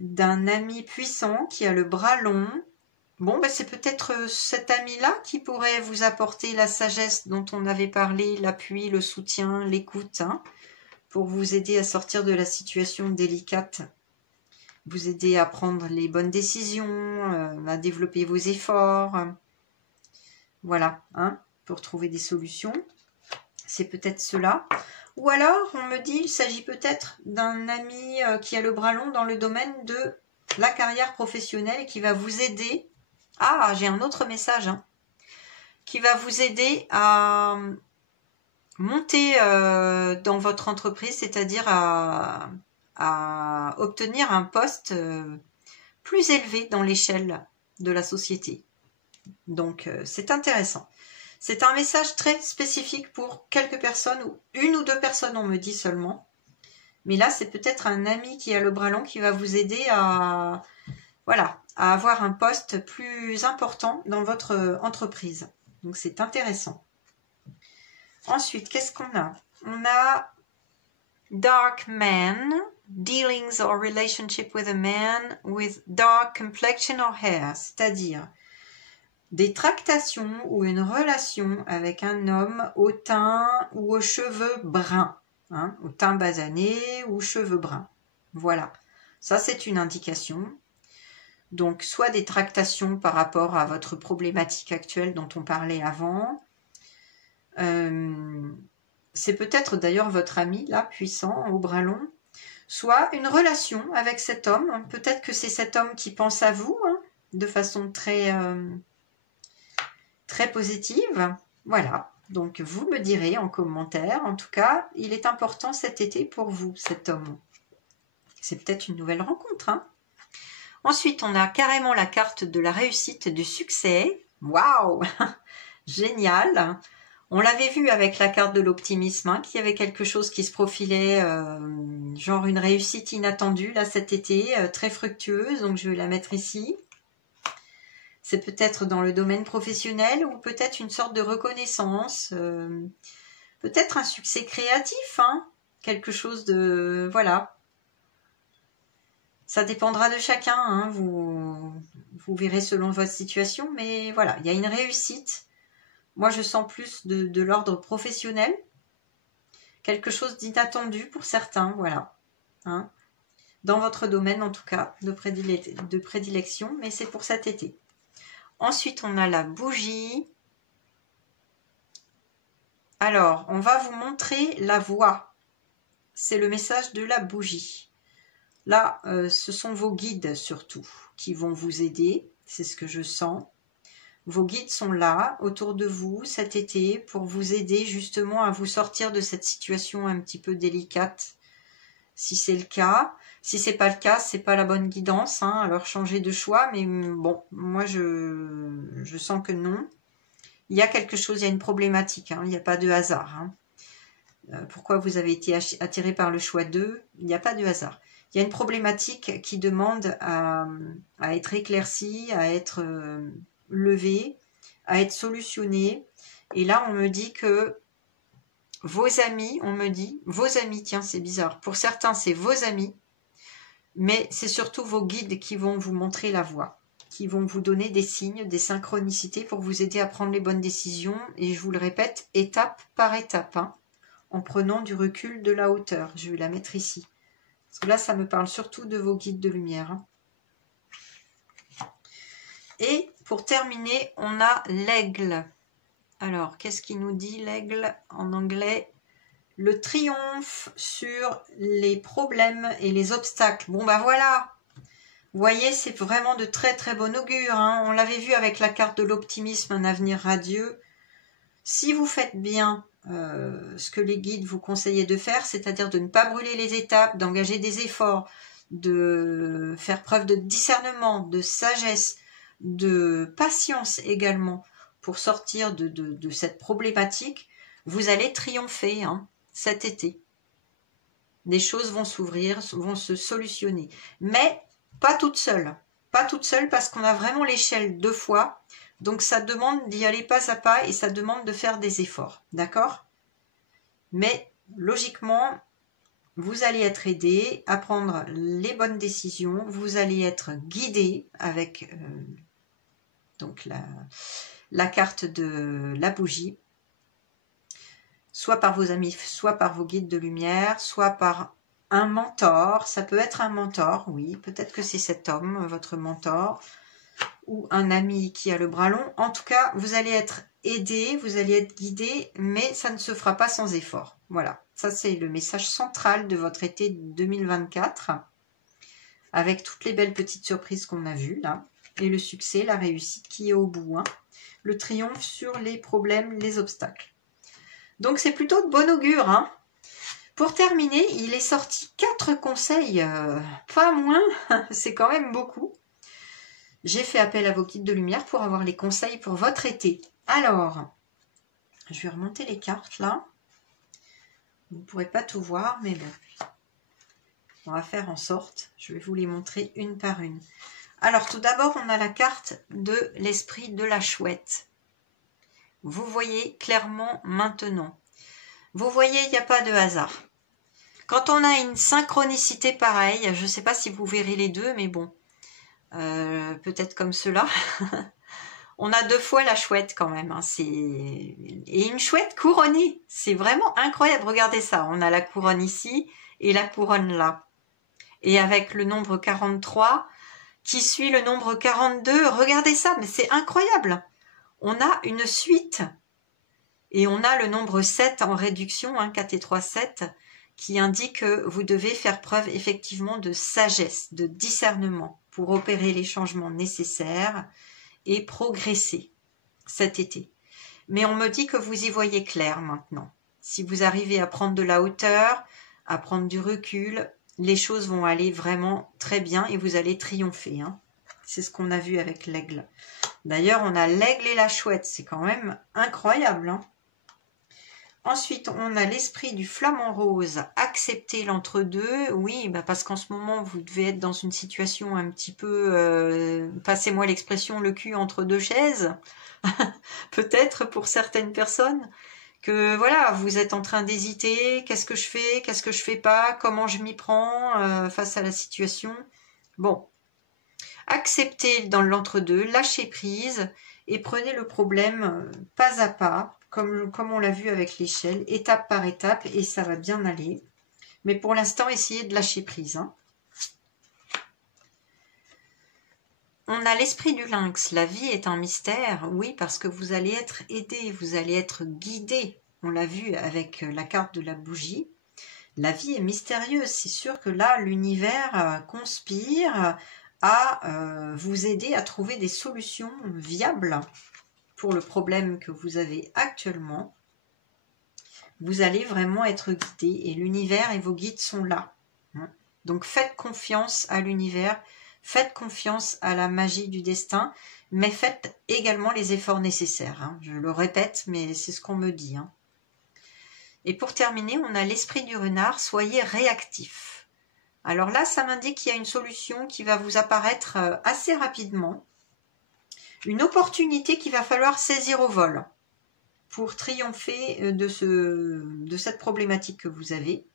d'un ami puissant qui a le bras long. Bon, ben c'est peut-être cet ami-là qui pourrait vous apporter la sagesse dont on avait parlé, l'appui, le soutien, l'écoute, hein, pour vous aider à sortir de la situation délicate, vous aider à prendre les bonnes décisions, à développer vos efforts. Voilà, hein, pour trouver des solutions. C'est peut-être cela. Ou alors, on me dit, il s'agit peut-être d'un ami qui a le bras long dans le domaine de la carrière professionnelle et qui va vous aider. Ah, j'ai un autre message. Hein, qui va vous aider à monter dans votre entreprise, c'est-à-dire à obtenir un poste plus élevé dans l'échelle de la société. Donc, c'est intéressant. C'est un message très spécifique pour quelques personnes, ou une ou deux personnes, on me dit seulement. Mais là, c'est peut-être un ami qui a le bras long qui va vous aider à, voilà, à avoir un poste plus important dans votre entreprise. Donc, c'est intéressant. Ensuite, qu'est-ce qu'on a? On a Dark Man. dealings or relationship with a man with dark complexion or hair, c'est-à-dire des tractations ou une relation avec un homme au teint ou aux cheveux bruns, hein, au teint basané ou cheveux bruns. Voilà, ça c'est une indication. Donc soit des tractations par rapport à votre problématique actuelle dont on parlait avant. C'est peut-être d'ailleurs votre ami là, puissant, au bras long. Soit une relation avec cet homme. Peut-être que c'est cet homme qui pense à vous, hein, de façon très positive. Voilà, donc vous me direz en commentaire. En tout cas, il est important cet été pour vous, cet homme. C'est peut-être une nouvelle rencontre. Hein. Ensuite, on a carrément la carte de la réussite, du succès. Waouh, génial. On l'avait vu avec la carte de l'optimisme, hein, qu'il y avait quelque chose qui se profilait, genre une réussite inattendue là cet été, très fructueuse. Donc je vais la mettre ici. C'est peut-être dans le domaine professionnel ou peut-être une sorte de reconnaissance, peut-être un succès créatif, hein, quelque chose de... Voilà. Ça dépendra de chacun, hein, vous verrez selon votre situation, mais voilà, il y a une réussite. Moi, je sens plus de l'ordre professionnel, quelque chose d'inattendu pour certains, voilà. Hein, dans votre domaine, en tout cas, de prédilection, mais c'est pour cet été. Ensuite, on a la bougie. Alors, on va vous montrer la voie. C'est le message de la bougie. Là, ce sont vos guides surtout qui vont vous aider. C'est ce que je sens. Vos guides sont là, autour de vous, cet été, pour vous aider justement à vous sortir de cette situation un petit peu délicate, si c'est le cas. Si c'est pas le cas, c'est pas la bonne guidance, hein, alors changez de choix, mais bon, moi je sens que non. Il y a quelque chose, il y a une problématique, hein, il n'y a pas de hasard. Hein. Pourquoi vous avez été attiré par le choix 2 ? Il n'y a pas de hasard. Il y a une problématique qui demande à être éclaircie, à être levée, à être solutionnée. Et là, on me dit que vos amis, tiens, c'est bizarre. Pour certains, c'est vos amis, mais c'est surtout vos guides qui vont vous montrer la voie, qui vont vous donner des signes, des synchronicités pour vous aider à prendre les bonnes décisions. Et je vous le répète, étape par étape, hein, en prenant du recul, de la hauteur. Je vais la mettre ici. Parce que là, ça me parle surtout de vos guides de lumière. Hein. Et pour terminer, on a l'aigle. Alors, qu'est-ce qu'il nous dit l'aigle en anglais ? Le triomphe sur les problèmes et les obstacles. Bon, bah voilà. Vous voyez, c'est vraiment de très très bon augure. Hein. On l'avait vu avec la carte de l'optimisme, un avenir radieux. Si vous faites bien ce que les guides vous conseillaient de faire, c'est-à-dire de ne pas brûler les étapes, d'engager des efforts, de faire preuve de discernement, de sagesse, de patience également, pour sortir de cette problématique, vous allez triompher, hein, cet été. Des choses vont s'ouvrir, vont se solutionner. Mais pas toutes seules. Pas toutes seules parce qu'on a vraiment l'échelle 2 fois. Donc ça demande d'y aller pas à pas et ça demande de faire des efforts. D'accord ? Mais logiquement, vous allez être aidé à prendre les bonnes décisions. Vous allez être guidé avec donc la carte de la bougie. Soit par vos amis, soit par vos guides de lumière, soit par un mentor. Ça peut être un mentor, oui. Peut-être que c'est cet homme, votre mentor, ou un ami qui a le bras long. En tout cas, vous allez être aidé, vous allez être guidé, mais ça ne se fera pas sans effort. Voilà, ça c'est le message central de votre été 2024, avec toutes les belles petites surprises qu'on a vues là, et le succès, la réussite qui est au bout. Hein. Le triomphe sur les problèmes, les obstacles. Donc c'est plutôt de bon augure. Hein. Pour terminer, il est sorti 4 conseils, pas moins, c'est quand même beaucoup. J'ai fait appel à vos guides de lumière pour avoir les conseils pour votre été. Alors, je vais remonter les cartes là. Vous ne pourrez pas tout voir, mais bon. On va faire en sorte. Je vais vous les montrer une par une. Alors, tout d'abord, on a la carte de l'esprit de la chouette. Vous voyez clairement maintenant. Vous voyez, il n'y a pas de hasard. Quand on a une synchronicité pareille, je ne sais pas si vous verrez les deux, mais bon, peut-être comme cela. On a deux fois la chouette quand même, hein. Et une chouette couronnée. C'est vraiment incroyable. Regardez ça. On a la couronne ici et la couronne là. Et avec le nombre 43 qui suit le nombre 42. Regardez ça, mais c'est incroyable. On a une suite. Et on a le nombre 7 en réduction, hein, 4 et 3, 7, qui indique que vous devez faire preuve effectivement de sagesse, de discernement pour opérer les changements nécessaires et progresser cet été. Mais on me dit que vous y voyez clair maintenant. Si vous arrivez à prendre de la hauteur, à prendre du recul, les choses vont aller vraiment très bien et vous allez triompher, hein. C'est ce qu'on a vu avec l'aigle. D'ailleurs, on a l'aigle et la chouette. C'est quand même incroyable, hein. Ensuite, on a l'esprit du flamant rose, accepter l'entre-deux. Oui, bah parce qu'en ce moment, vous devez être dans une situation un petit peu, passez-moi l'expression, le cul entre deux chaises. Peut-être pour certaines personnes, que voilà, vous êtes en train d'hésiter, qu'est-ce que je fais pas, comment je m'y prends face à la situation. Bon, acceptez dans l'entre-deux, lâchez prise et prenez le problème pas à pas. Comme on l'a vu avec l'échelle, étape par étape, et ça va bien aller. Mais pour l'instant, essayez de lâcher prise, hein. On a l'esprit du lynx. La vie est un mystère, oui, parce que vous allez être aidé, vous allez être guidé. On l'a vu avec la carte de la bougie. La vie est mystérieuse. C'est sûr que là, l'univers conspire à vous aider à trouver des solutions viables pour le problème que vous avez actuellement. Vous allez vraiment être guidé et l'univers et vos guides sont là. Donc faites confiance à l'univers, faites confiance à la magie du destin, mais faites également les efforts nécessaires, hein. Je le répète, mais c'est ce qu'on me dit, hein. Et pour terminer, on a l'esprit du renard, soyez réactif. Alors là, ça m'indique qu'il y a une solution qui va vous apparaître assez rapidement. Une opportunité qu'il va falloir saisir au vol pour triompher de cette problématique que vous avez.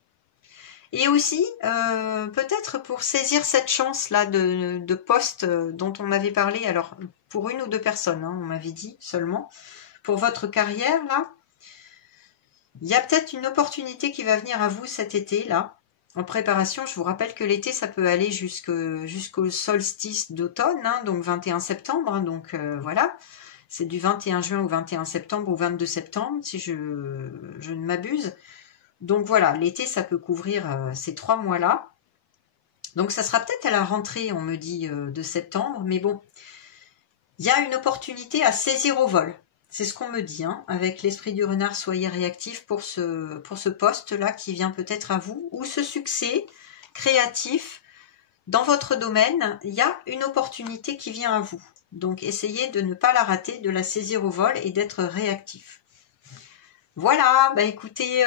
Et aussi, peut-être pour saisir cette chance-là de poste dont on m'avait parlé, alors pour une ou deux personnes, hein, on m'avait dit seulement, pour votre carrière, là, il y a peut-être une opportunité qui va venir à vous cet été, là, en préparation. Je vous rappelle que l'été, ça peut aller jusqu'au solstice d'automne, hein, donc 21 septembre. Hein, donc voilà, c'est du 21 juin au 21 septembre ou 22 septembre, si je ne m'abuse. Donc voilà, l'été, ça peut couvrir ces 3 mois-là. Donc ça sera peut-être à la rentrée, on me dit, de septembre. Mais bon, il y a une opportunité à saisir au vol. C'est ce qu'on me dit, hein, avec l'esprit du renard, soyez réactif pour ce poste-là qui vient peut-être à vous, ou ce succès créatif dans votre domaine, il y a une opportunité qui vient à vous. Donc essayez de ne pas la rater, de la saisir au vol et d'être réactif. Voilà, bah écoutez,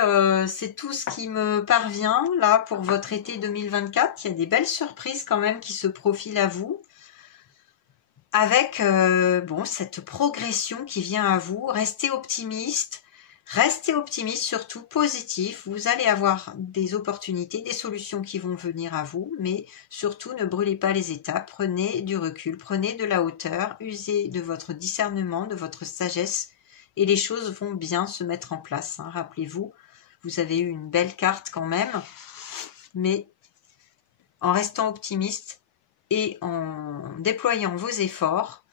c'est tout ce qui me parvient là pour votre été 2024. Il y a des belles surprises quand même qui se profilent à vous. Avec bon, cette progression qui vient à vous, restez optimiste surtout, positif, vous allez avoir des opportunités, des solutions qui vont venir à vous, mais surtout ne brûlez pas les étapes, prenez du recul, prenez de la hauteur, usez de votre discernement, de votre sagesse, et les choses vont bien se mettre en place, hein. Rappelez-vous, vous avez eu une belle carte quand même, mais en restant optimiste, et en déployant vos efforts,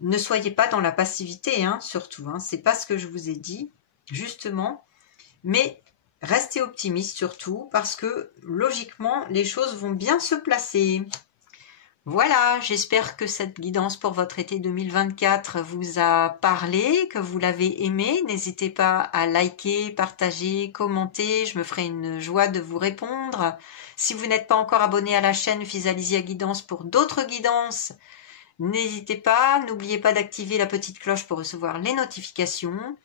ne soyez pas dans la passivité, hein, surtout. Hein, c'est pas ce que je vous ai dit, justement. Mais restez optimiste surtout, parce que logiquement, les choses vont bien se placer. Voilà, j'espère que cette guidance pour votre été 2024 vous a parlé, que vous l'avez aimé. N'hésitez pas à liker, partager, commenter. Je me ferai une joie de vous répondre. Si vous n'êtes pas encore abonné à la chaîne Physalisia Guidance pour d'autres guidances, n'hésitez pas. N'oubliez pas d'activer la petite cloche pour recevoir les notifications.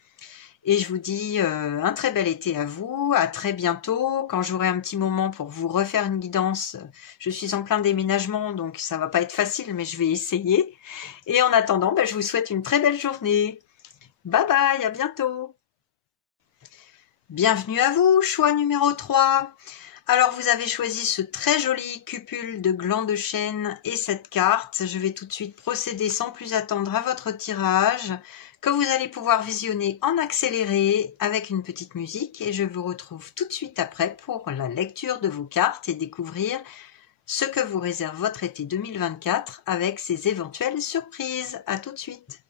Et je vous dis un très bel été à vous, à très bientôt. Quand j'aurai un petit moment pour vous refaire une guidance, je suis en plein déménagement, donc ça va pas être facile, mais je vais essayer. Et en attendant, je vous souhaite une très belle journée. Bye bye, à bientôt. Bienvenue à vous, choix numéro 3. Alors vous avez choisi ce très joli cupule de gland de chêne et cette carte. Je vais tout de suite procéder sans plus attendre à votre tirage que vous allez pouvoir visionner en accéléré avec une petite musique et je vous retrouve tout de suite après pour la lecture de vos cartes et découvrir ce que vous réserve votre été 2024 avec ses éventuelles surprises. À tout de suite.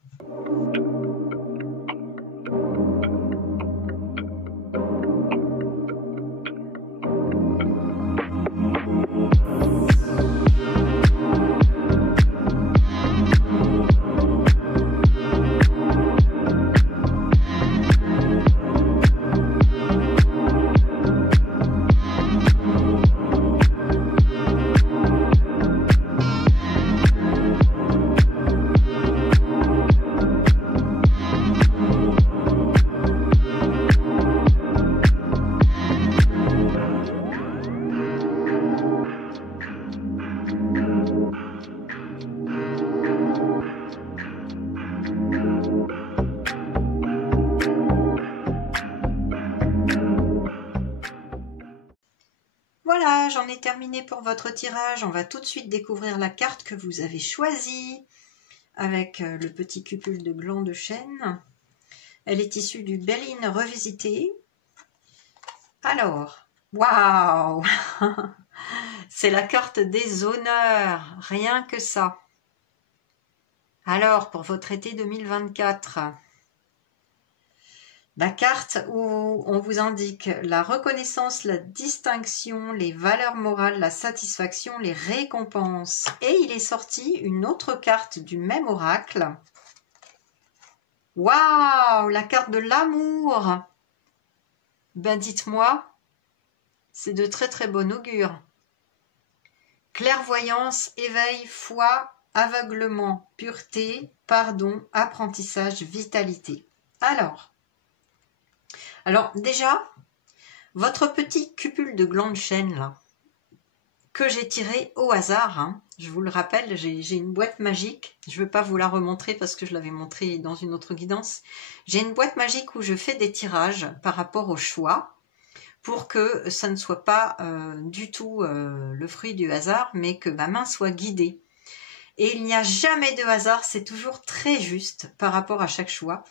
Voilà, j'en ai terminé pour votre tirage. On va tout de suite découvrir la carte que vous avez choisie avec le petit cupule de gland de chêne. Elle est issue du Bell-in revisité. Alors, waouh! C'est la carte des honneurs, rien que ça. Alors, pour votre été 2024, la carte où on vous indique la reconnaissance, la distinction, les valeurs morales, la satisfaction, les récompenses. Et il est sorti une autre carte du même oracle. Waouh! La carte de l'amour! Ben dites-moi, c'est de très très bon augure. Clairvoyance, éveil, foi, aveuglement, pureté, pardon, apprentissage, vitalité. Alors déjà, votre petit cupule de gland de chêne là, que j'ai tiré au hasard, hein, je vous le rappelle, j'ai une boîte magique, je ne veux pas vous la remontrer parce que je l'avais montrée dans une autre guidance. J'ai une boîte magique où je fais des tirages par rapport au choix pour que ça ne soit pas du tout le fruit du hasard, mais que ma main soit guidée. Et il n'y a jamais de hasard, c'est toujours très juste par rapport à chaque choix.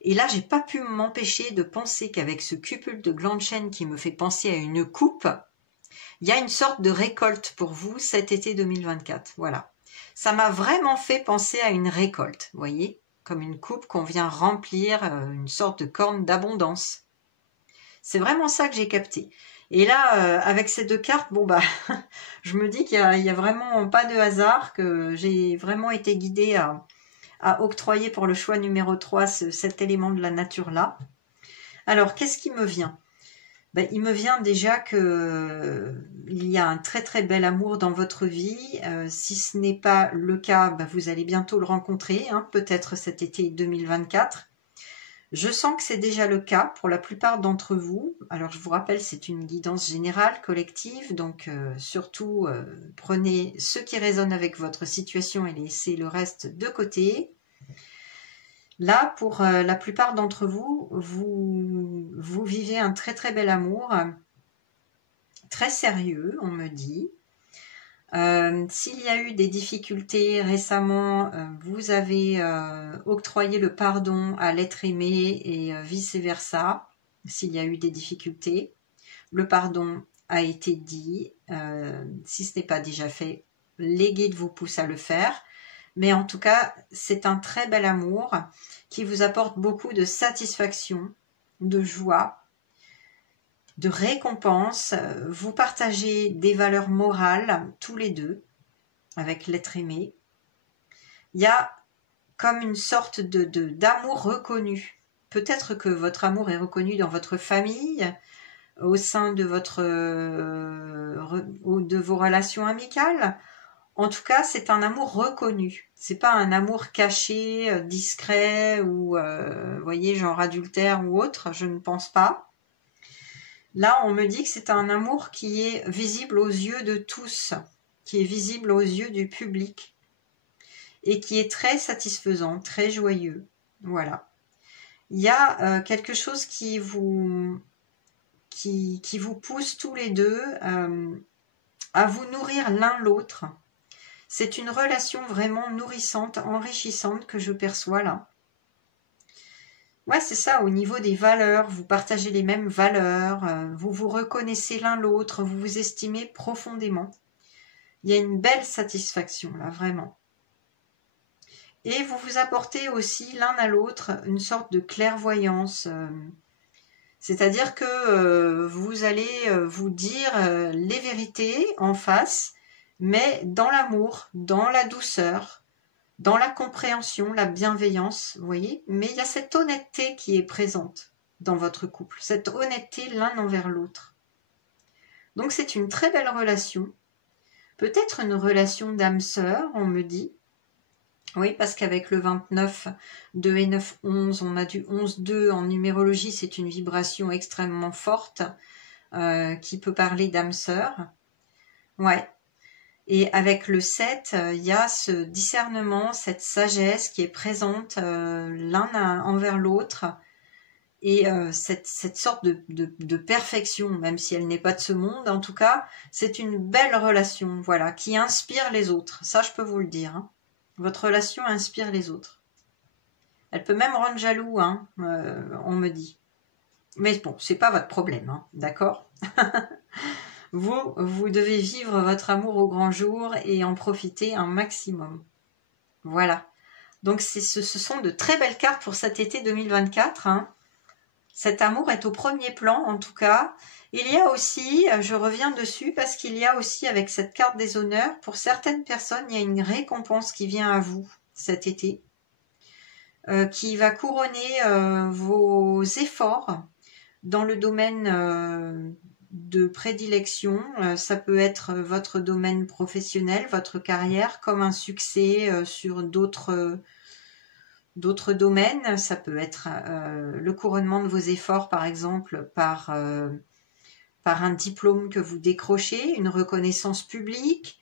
Et là, j'ai pas pu m'empêcher de penser qu'avec ce cupule de gland de chêne qui me fait penser à une coupe, il y a une sorte de récolte pour vous cet été 2024. Voilà. Ça m'a vraiment fait penser à une récolte, vous voyez, comme une coupe qu'on vient remplir, une sorte de corne d'abondance. C'est vraiment ça que j'ai capté. Et là, avec ces deux cartes, bon bah, je me dis qu'il y a vraiment pas de hasard, que j'ai vraiment été guidée à octroyer pour le choix numéro 3 cet élément de la nature-là. Alors, qu'est-ce qui me vient? Ben, il me vient déjà que il y a un très très bel amour dans votre vie. Si ce n'est pas le cas, ben, vous allez bientôt le rencontrer, hein, peut-être cet été 2024. Je sens que c'est déjà le cas pour la plupart d'entre vous. Alors, je vous rappelle, c'est une guidance générale, collective, donc surtout prenez ce qui résonne avec votre situation et laissez le reste de côté. Là, pour la plupart d'entre vous, vous vivez un très très bel amour, très sérieux, on me dit. S'il y a eu des difficultés récemment, vous avez octroyé le pardon à l'être aimé et vice-versa. S'il y a eu des difficultés, le pardon a été dit. Si ce n'est pas déjà fait, les guides vous poussent à le faire. Mais en tout cas, c'est un très bel amour qui vous apporte beaucoup de satisfaction, de joie, de récompense. Vous partagez des valeurs morales, tous les deux, avec l'être aimé. Il y a comme une sorte d'amour reconnu. Peut-être que votre amour est reconnu dans votre famille, au sein de vos relations amicales. En tout cas, c'est un amour reconnu. C'est pas un amour caché, discret ou, voyez, genre adultère ou autre. Je ne pense pas. Là, on me dit que c'est un amour qui est visible aux yeux de tous, qui est visible aux yeux du public et qui est très satisfaisant, très joyeux. Voilà. Il y a quelque chose qui vous qui vous pousse tous les deux à vous nourrir l'un l'autre. C'est une relation vraiment nourrissante, enrichissante que je perçois là. Ouais, c'est ça, au niveau des valeurs, vous partagez les mêmes valeurs, vous vous reconnaissez l'un l'autre, vous vous estimez profondément. Il y a une belle satisfaction là, vraiment. Et vous vous apportez aussi l'un à l'autre une sorte de clairvoyance. C'est-à-dire que vous allez vous dire les vérités en face, mais dans l'amour, dans la douceur, dans la compréhension, la bienveillance, vous voyez. Mais il y a cette honnêteté qui est présente dans votre couple, cette honnêteté l'un envers l'autre. Donc c'est une très belle relation. Peut-être une relation d'âme-sœur, on me dit. Oui, parce qu'avec le 29, 2 et 9, 11, on a du 11-2 en numérologie, c'est une vibration extrêmement forte qui peut parler d'âme-sœur. Ouais. Et avec le 7, il y a ce discernement, cette sagesse qui est présente l'un envers l'autre et cette sorte de perfection, même si elle n'est pas de ce monde, en tout cas, c'est une belle relation, voilà, qui inspire les autres. Ça, je peux vous le dire. Hein. Votre relation inspire les autres. Elle peut même rendre jaloux, hein, on me dit. Mais bon, c'est pas votre problème, hein, d'accord? Vous devez vivre votre amour au grand jour et en profiter un maximum. Voilà. Donc ce sont de très belles cartes pour cet été 2024. Hein. Cet amour est au premier plan en tout cas. Il y a aussi, je reviens dessus parce qu'il y a aussi avec cette carte des honneurs, pour certaines personnes, il y a une récompense qui vient à vous cet été, qui va couronner vos efforts dans le domaine de prédilection. Ça peut être votre domaine professionnel, votre carrière, comme un succès sur d'autres domaines. Ça peut être le couronnement de vos efforts, par exemple, par un diplôme que vous décrochez, une reconnaissance publique,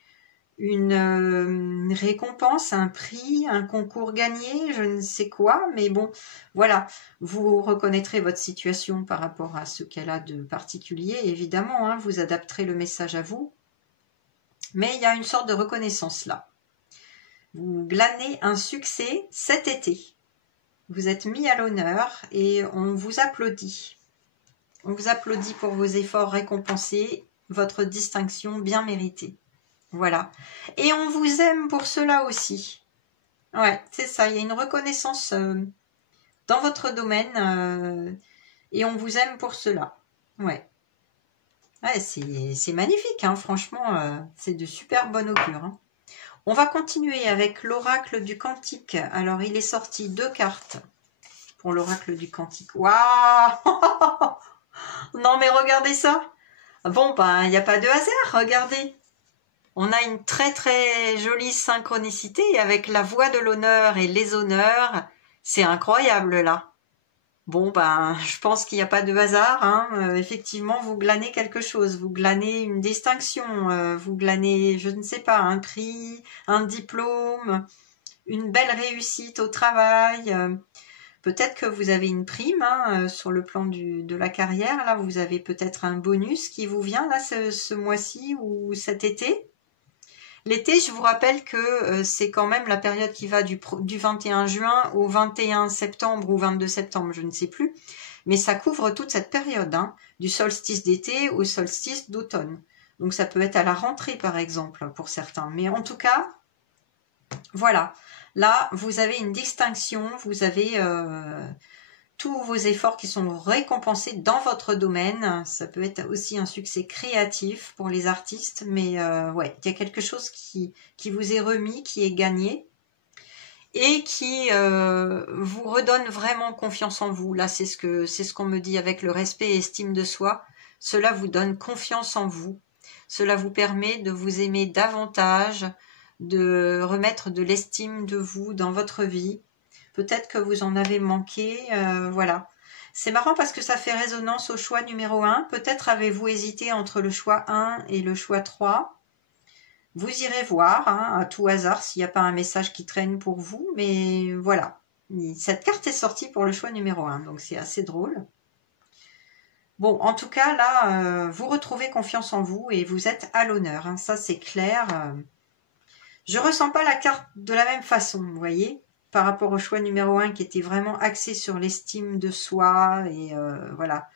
une récompense, un prix, un concours gagné, je ne sais quoi, mais bon, voilà, vous reconnaîtrez votre situation par rapport à ce qu'elle a de particulier, évidemment, hein, vous adapterez le message à vous, mais il y a une sorte de reconnaissance là. Vous glanez un succès cet été, vous êtes mis à l'honneur et on vous applaudit. On vous applaudit pour vos efforts récompensés, votre distinction bien méritée. Voilà. Et on vous aime pour cela aussi. Ouais, c'est ça. Il y a une reconnaissance dans votre domaine et on vous aime pour cela. Ouais. Ouais, c'est magnifique, hein, franchement. C'est de super bon augure. Hein. On va continuer avec l'oracle du Cantique. Alors, il est sorti 2 cartes pour l'oracle du Cantique. Waouh. Non, mais regardez ça. Bon, ben, il n'y a pas de hasard, regardez. On a une très très jolie synchronicité avec la voix de l'honneur et les honneurs. C'est incroyable là. Bon, ben, je pense qu'il n'y a pas de hasard. Hein. Effectivement, vous glanez quelque chose. Vous glanez une distinction. Vous glanez, je ne sais pas, un prix, un diplôme, une belle réussite au travail. Peut-être que vous avez une prime hein, sur le plan de la carrière. Là, vous avez peut-être un bonus qui vous vient là ce mois-ci ou cet été. L'été, je vous rappelle que c'est quand même la période qui va du 21 juin au 21 septembre ou 22 septembre, je ne sais plus. Mais ça couvre toute cette période, hein, du solstice d'été au solstice d'automne. Donc ça peut être à la rentrée par exemple pour certains. Mais en tout cas, voilà. Là, vous avez une distinction, vous avez tous vos efforts qui sont récompensés dans votre domaine. Ça peut être aussi un succès créatif pour les artistes, mais ouais, il y a quelque chose qui vous est remis, qui est gagné et qui vous redonne vraiment confiance en vous. Là, c'est ce qu'on me dit avec le respect et estime de soi. Cela vous donne confiance en vous. Cela vous permet de vous aimer davantage, de remettre de l'estime de vous dans votre vie. Peut-être que vous en avez manqué, voilà. C'est marrant parce que ça fait résonance au choix numéro 1. Peut-être avez-vous hésité entre le choix 1 et le choix 3. Vous irez voir, hein, à tout hasard, s'il n'y a pas un message qui traîne pour vous. Mais voilà, cette carte est sortie pour le choix numéro 1, donc c'est assez drôle. Bon, en tout cas, là, vous retrouvez confiance en vous et vous êtes à l'honneur, hein, ça c'est clair. Je ressens pas la carte de la même façon, vous voyez, par rapport au choix numéro 1 qui était vraiment axé sur l'estime de soi et voilà,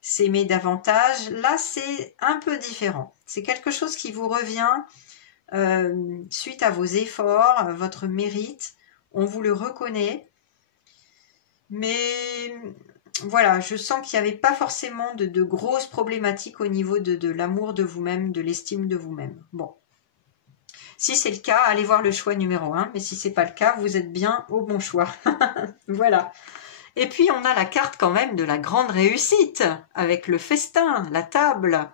s'aimer davantage. Là, c'est un peu différent. C'est quelque chose qui vous revient suite à vos efforts, votre mérite. On vous le reconnaît. Mais voilà, je sens qu'il n'y avait pas forcément de grosses problématiques au niveau de l'amour de vous-même, de l'estime de vous-même. Bon. Si c'est le cas, allez voir le choix numéro 1. Mais si c'est pas le cas, vous êtes bien au bon choix. Voilà. Et puis, on a la carte quand même de la grande réussite, avec le festin, la table.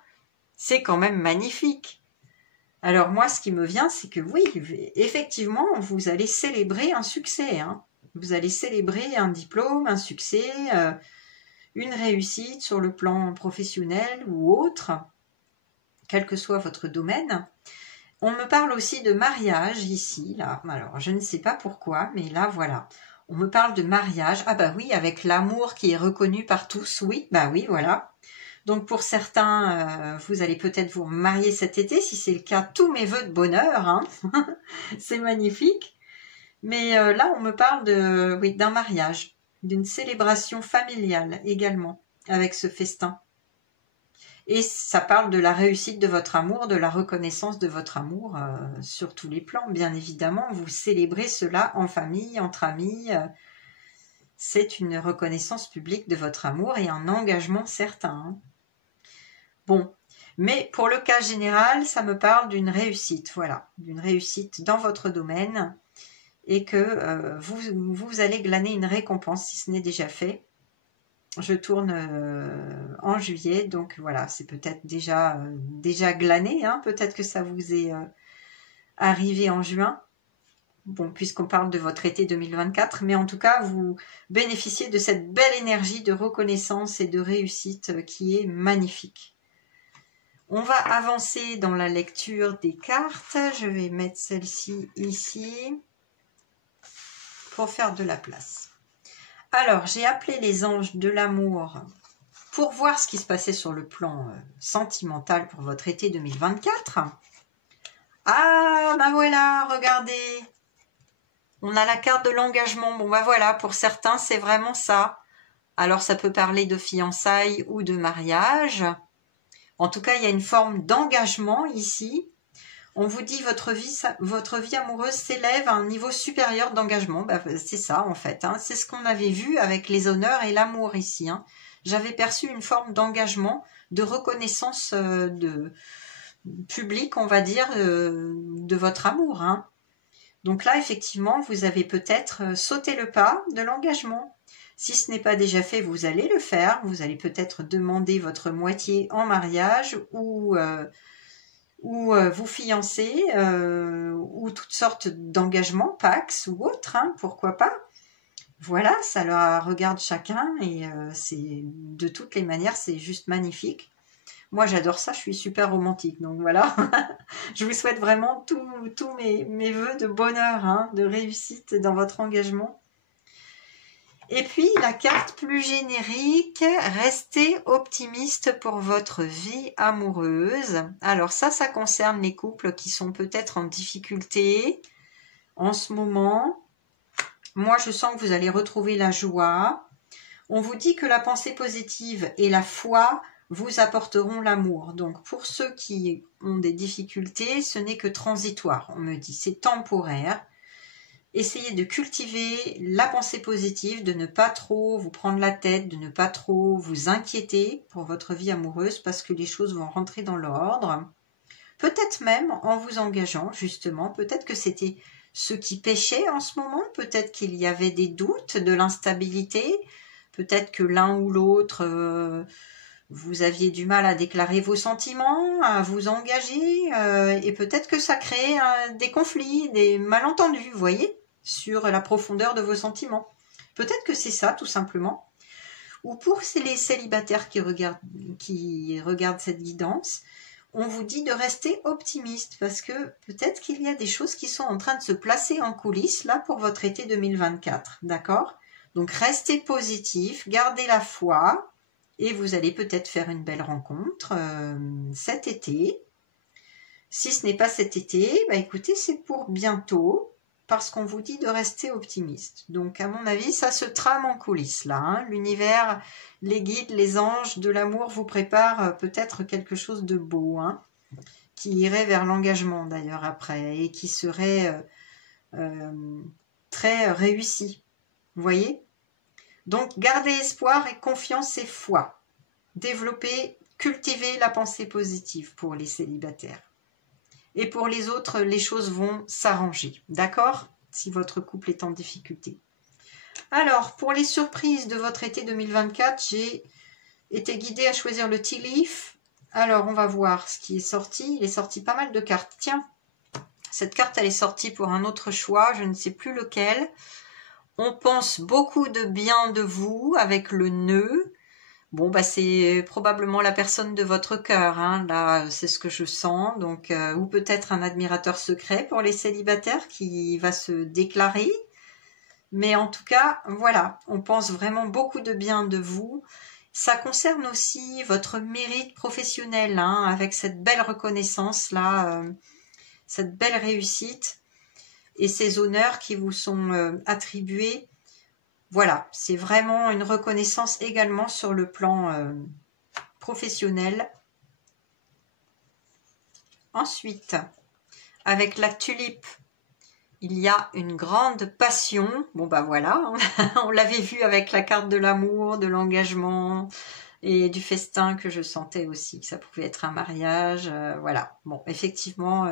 C'est quand même magnifique. Alors moi, ce qui me vient, c'est que oui, effectivement, vous allez célébrer un succès. Hein. Vous allez célébrer un diplôme, un succès, une réussite sur le plan professionnel ou autre, quel que soit votre domaine. On me parle aussi de mariage ici, là. Alors, je ne sais pas pourquoi, mais là, voilà. On me parle de mariage. Ah bah oui, avec l'amour qui est reconnu par tous. Oui, bah oui, voilà. Donc, pour certains, vous allez peut-être vous marier cet été. Si c'est le cas, tous mes vœux de bonheur. Hein. C'est magnifique. Mais là, on me parle de, oui, d'un mariage, d'une célébration familiale également, avec ce festin. Et ça parle de la réussite de votre amour, de la reconnaissance de votre amour sur tous les plans. Bien évidemment, vous célébrez cela en famille, entre amis. C'est une reconnaissance publique de votre amour et un engagement certain. Hein. Bon, mais pour le cas général, ça me parle d'une réussite, voilà, d'une réussite dans votre domaine et que vous allez glaner une récompense si ce n'est déjà fait. Je tourne en juillet, donc voilà, c'est peut-être déjà glané, hein, peut-être que ça vous est arrivé en juin, bon, puisqu'on parle de votre été 2024, mais en tout cas, vous bénéficiez de cette belle énergie de reconnaissance et de réussite qui est magnifique. On va avancer dans la lecture des cartes, je vais mettre celle-ci ici pour faire de la place. Alors, j'ai appelé les anges de l'amour pour voir ce qui se passait sur le plan sentimental pour votre été 2024. Ah, ben voilà, regardez. On a la carte de l'engagement. Bon, ben voilà, pour certains, c'est vraiment ça. Alors, ça peut parler de fiançailles ou de mariage. En tout cas, il y a une forme d'engagement ici. On vous dit votre vie amoureuse s'élève à un niveau supérieur d'engagement. Ben, c'est ça en fait. Hein. C'est ce qu'on avait vu avec les honneurs et l'amour ici. Hein. J'avais perçu une forme d'engagement, de reconnaissance publique, on va dire, de votre amour. Hein. Donc là, effectivement, vous avez peut-être sauté le pas de l'engagement. Si ce n'est pas déjà fait, vous allez le faire. Vous allez peut-être demander votre moitié en mariage ou vous fiancer, ou toutes sortes d'engagements, Pax ou autres, hein, pourquoi pas. Voilà, ça leur regarde chacun et c'est de toutes les manières, c'est juste magnifique. Moi, j'adore ça, je suis super romantique, donc voilà. Je vous souhaite vraiment tous mes vœux de bonheur, hein, de réussite dans votre engagement. Et puis, la carte plus générique, restez optimiste pour votre vie amoureuse. Alors ça concerne les couples qui sont peut-être en difficulté en ce moment. Moi, je sens que vous allez retrouver la joie. On vous dit que la pensée positive et la foi vous apporteront l'amour. Donc, pour ceux qui ont des difficultés, ce n'est que transitoire, on me dit. C'est temporaire. Essayez de cultiver la pensée positive, de ne pas trop vous prendre la tête, de ne pas trop vous inquiéter pour votre vie amoureuse parce que les choses vont rentrer dans l'ordre. Peut-être même en vous engageant, justement, peut-être que c'était ce qui pêchait en ce moment, peut-être qu'il y avait des doutes, de l'instabilité, peut-être que l'un ou l'autre, vous aviez du mal à déclarer vos sentiments, à vous engager, et peut-être que ça crée des conflits, des malentendus, vous voyez, sur la profondeur de vos sentiments. Peut-être que c'est ça, tout simplement. Ou pour les célibataires qui regardent cette guidance, on vous dit de rester optimiste parce que peut-être qu'il y a des choses qui sont en train de se placer en coulisses là pour votre été 2024, d'accord? Donc restez positif, gardez la foi et vous allez peut-être faire une belle rencontre cet été. Si ce n'est pas cet été, bah écoutez, c'est pour bientôt, parce qu'on vous dit de rester optimiste. Donc à mon avis, ça se trame en coulisses là. Hein. L'univers, les guides, les anges de l'amour vous préparent peut-être quelque chose de beau, hein, qui irait vers l'engagement d'ailleurs après, et qui serait très réussi. Vous voyez? Donc gardez espoir et confiance et foi. Développez, cultivez la pensée positive pour les célibataires. Et pour les autres, les choses vont s'arranger. D'accord? Si votre couple est en difficulté. Alors, pour les surprises de votre été 2024, j'ai été guidée à choisir le Tea Leaf. Alors, on va voir ce qui est sorti. Il est sorti pas mal de cartes. Tiens, cette carte, elle est sortie pour un autre choix. Je ne sais plus lequel. On pense beaucoup de bien de vous avec le nœud. Bon, bah c'est probablement la personne de votre cœur, hein. Là, c'est ce que je sens. Donc, ou peut-être un admirateur secret pour les célibataires qui va se déclarer. Mais en tout cas, voilà, on pense vraiment beaucoup de bien de vous. Ça concerne aussi votre mérite professionnel, hein, avec cette belle reconnaissance-là, cette belle réussite et ces honneurs qui vous sont attribués. Voilà, c'est vraiment une reconnaissance également sur le plan professionnel. Ensuite, avec la tulipe, il y a une grande passion. Bon bah voilà, on l'avait vu avec la carte de l'amour, de l'engagement et du festin que je sentais aussi, que ça pouvait être un mariage. Voilà, bon, effectivement,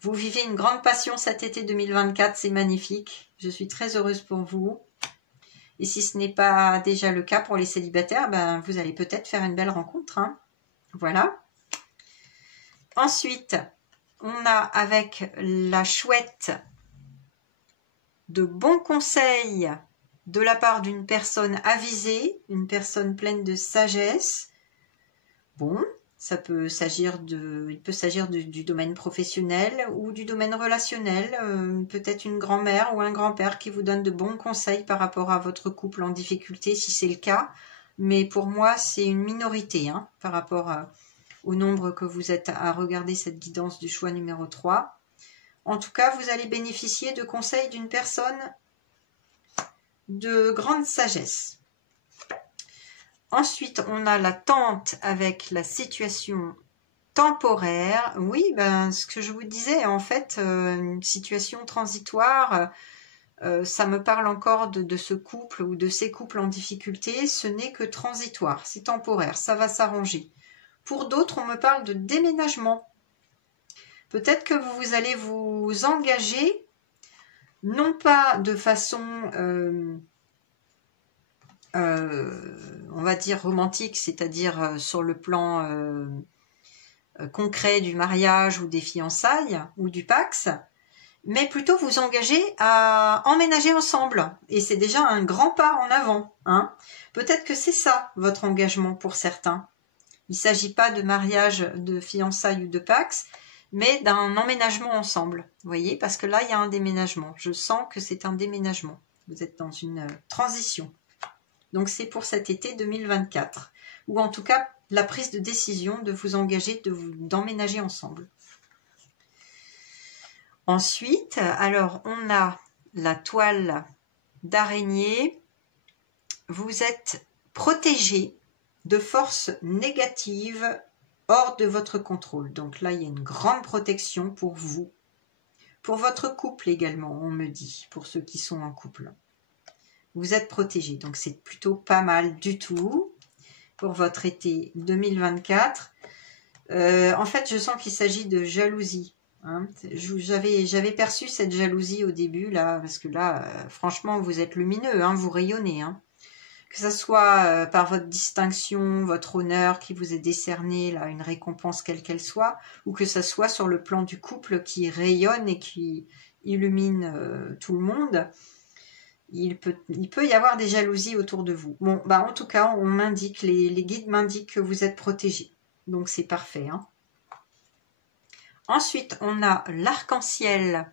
vous vivez une grande passion cet été 2024, c'est magnifique. Je suis très heureuse pour vous. Et si ce n'est pas déjà le cas pour les célibataires, ben, vous allez peut-être faire une belle rencontre. Hein. Voilà. Ensuite, on a avec la chouette de bons conseils de la part d'une personne avisée, une personne pleine de sagesse. Bon, ça peut s'agir il peut s'agir du domaine professionnel ou du domaine relationnel, peut-être une grand-mère ou un grand-père qui vous donne de bons conseils par rapport à votre couple en difficulté, si c'est le cas. Mais pour moi, c'est une minorité hein, par rapport au nombre que vous êtes à regarder cette guidance du choix numéro 3. En tout cas, vous allez bénéficier de conseils d'une personne de grande sagesse. Ensuite, on a la tente avec la situation temporaire. Oui, ben, ce que je vous disais, en fait, une situation transitoire, ça me parle encore de ce couple ou de ces couples en difficulté. Ce n'est que transitoire, c'est temporaire, ça va s'arranger. Pour d'autres, on me parle de déménagement. Peut-être que vous allez vous engager, non pas de façon... on va dire romantique, c'est-à-dire sur le plan concret du mariage ou des fiançailles ou du Pacs, mais plutôt vous engager à emménager ensemble. Et c'est déjà un grand pas en avant. Hein. Peut-être que c'est ça votre engagement pour certains. Il ne s'agit pas de mariage, de fiançailles ou de Pacs, mais d'un emménagement ensemble. Vous voyez, parce que là, il y a un déménagement. Je sens que c'est un déménagement. Vous êtes dans une transition. Donc c'est pour cet été 2024. Ou en tout cas, la prise de décision de vous engager, d'emménager ensemble. Ensuite, alors on a la toile d'araignée. Vous êtes protégé de forces négatives hors de votre contrôle. Donc là, il y a une grande protection pour vous. Pour votre couple également, on me dit, pour ceux qui sont en couple. Vous êtes protégé, donc c'est plutôt pas mal du tout pour votre été 2024. En fait, je sens qu'il s'agit de jalousie. Hein. J'avais perçu cette jalousie au début, là, parce que là, franchement, vous êtes lumineux, hein, vous rayonnez. Hein. Que ce soit par votre distinction, votre honneur qui vous est décerné, là, une récompense quelle qu'elle soit, ou que ce soit sur le plan du couple qui rayonne et qui illumine tout le monde. Il peut y avoir des jalousies autour de vous. Bon, bah en tout cas, on m'indique, les guides m'indiquent que vous êtes protégés. Donc c'est parfait. Hein. Ensuite, on a l'arc-en-ciel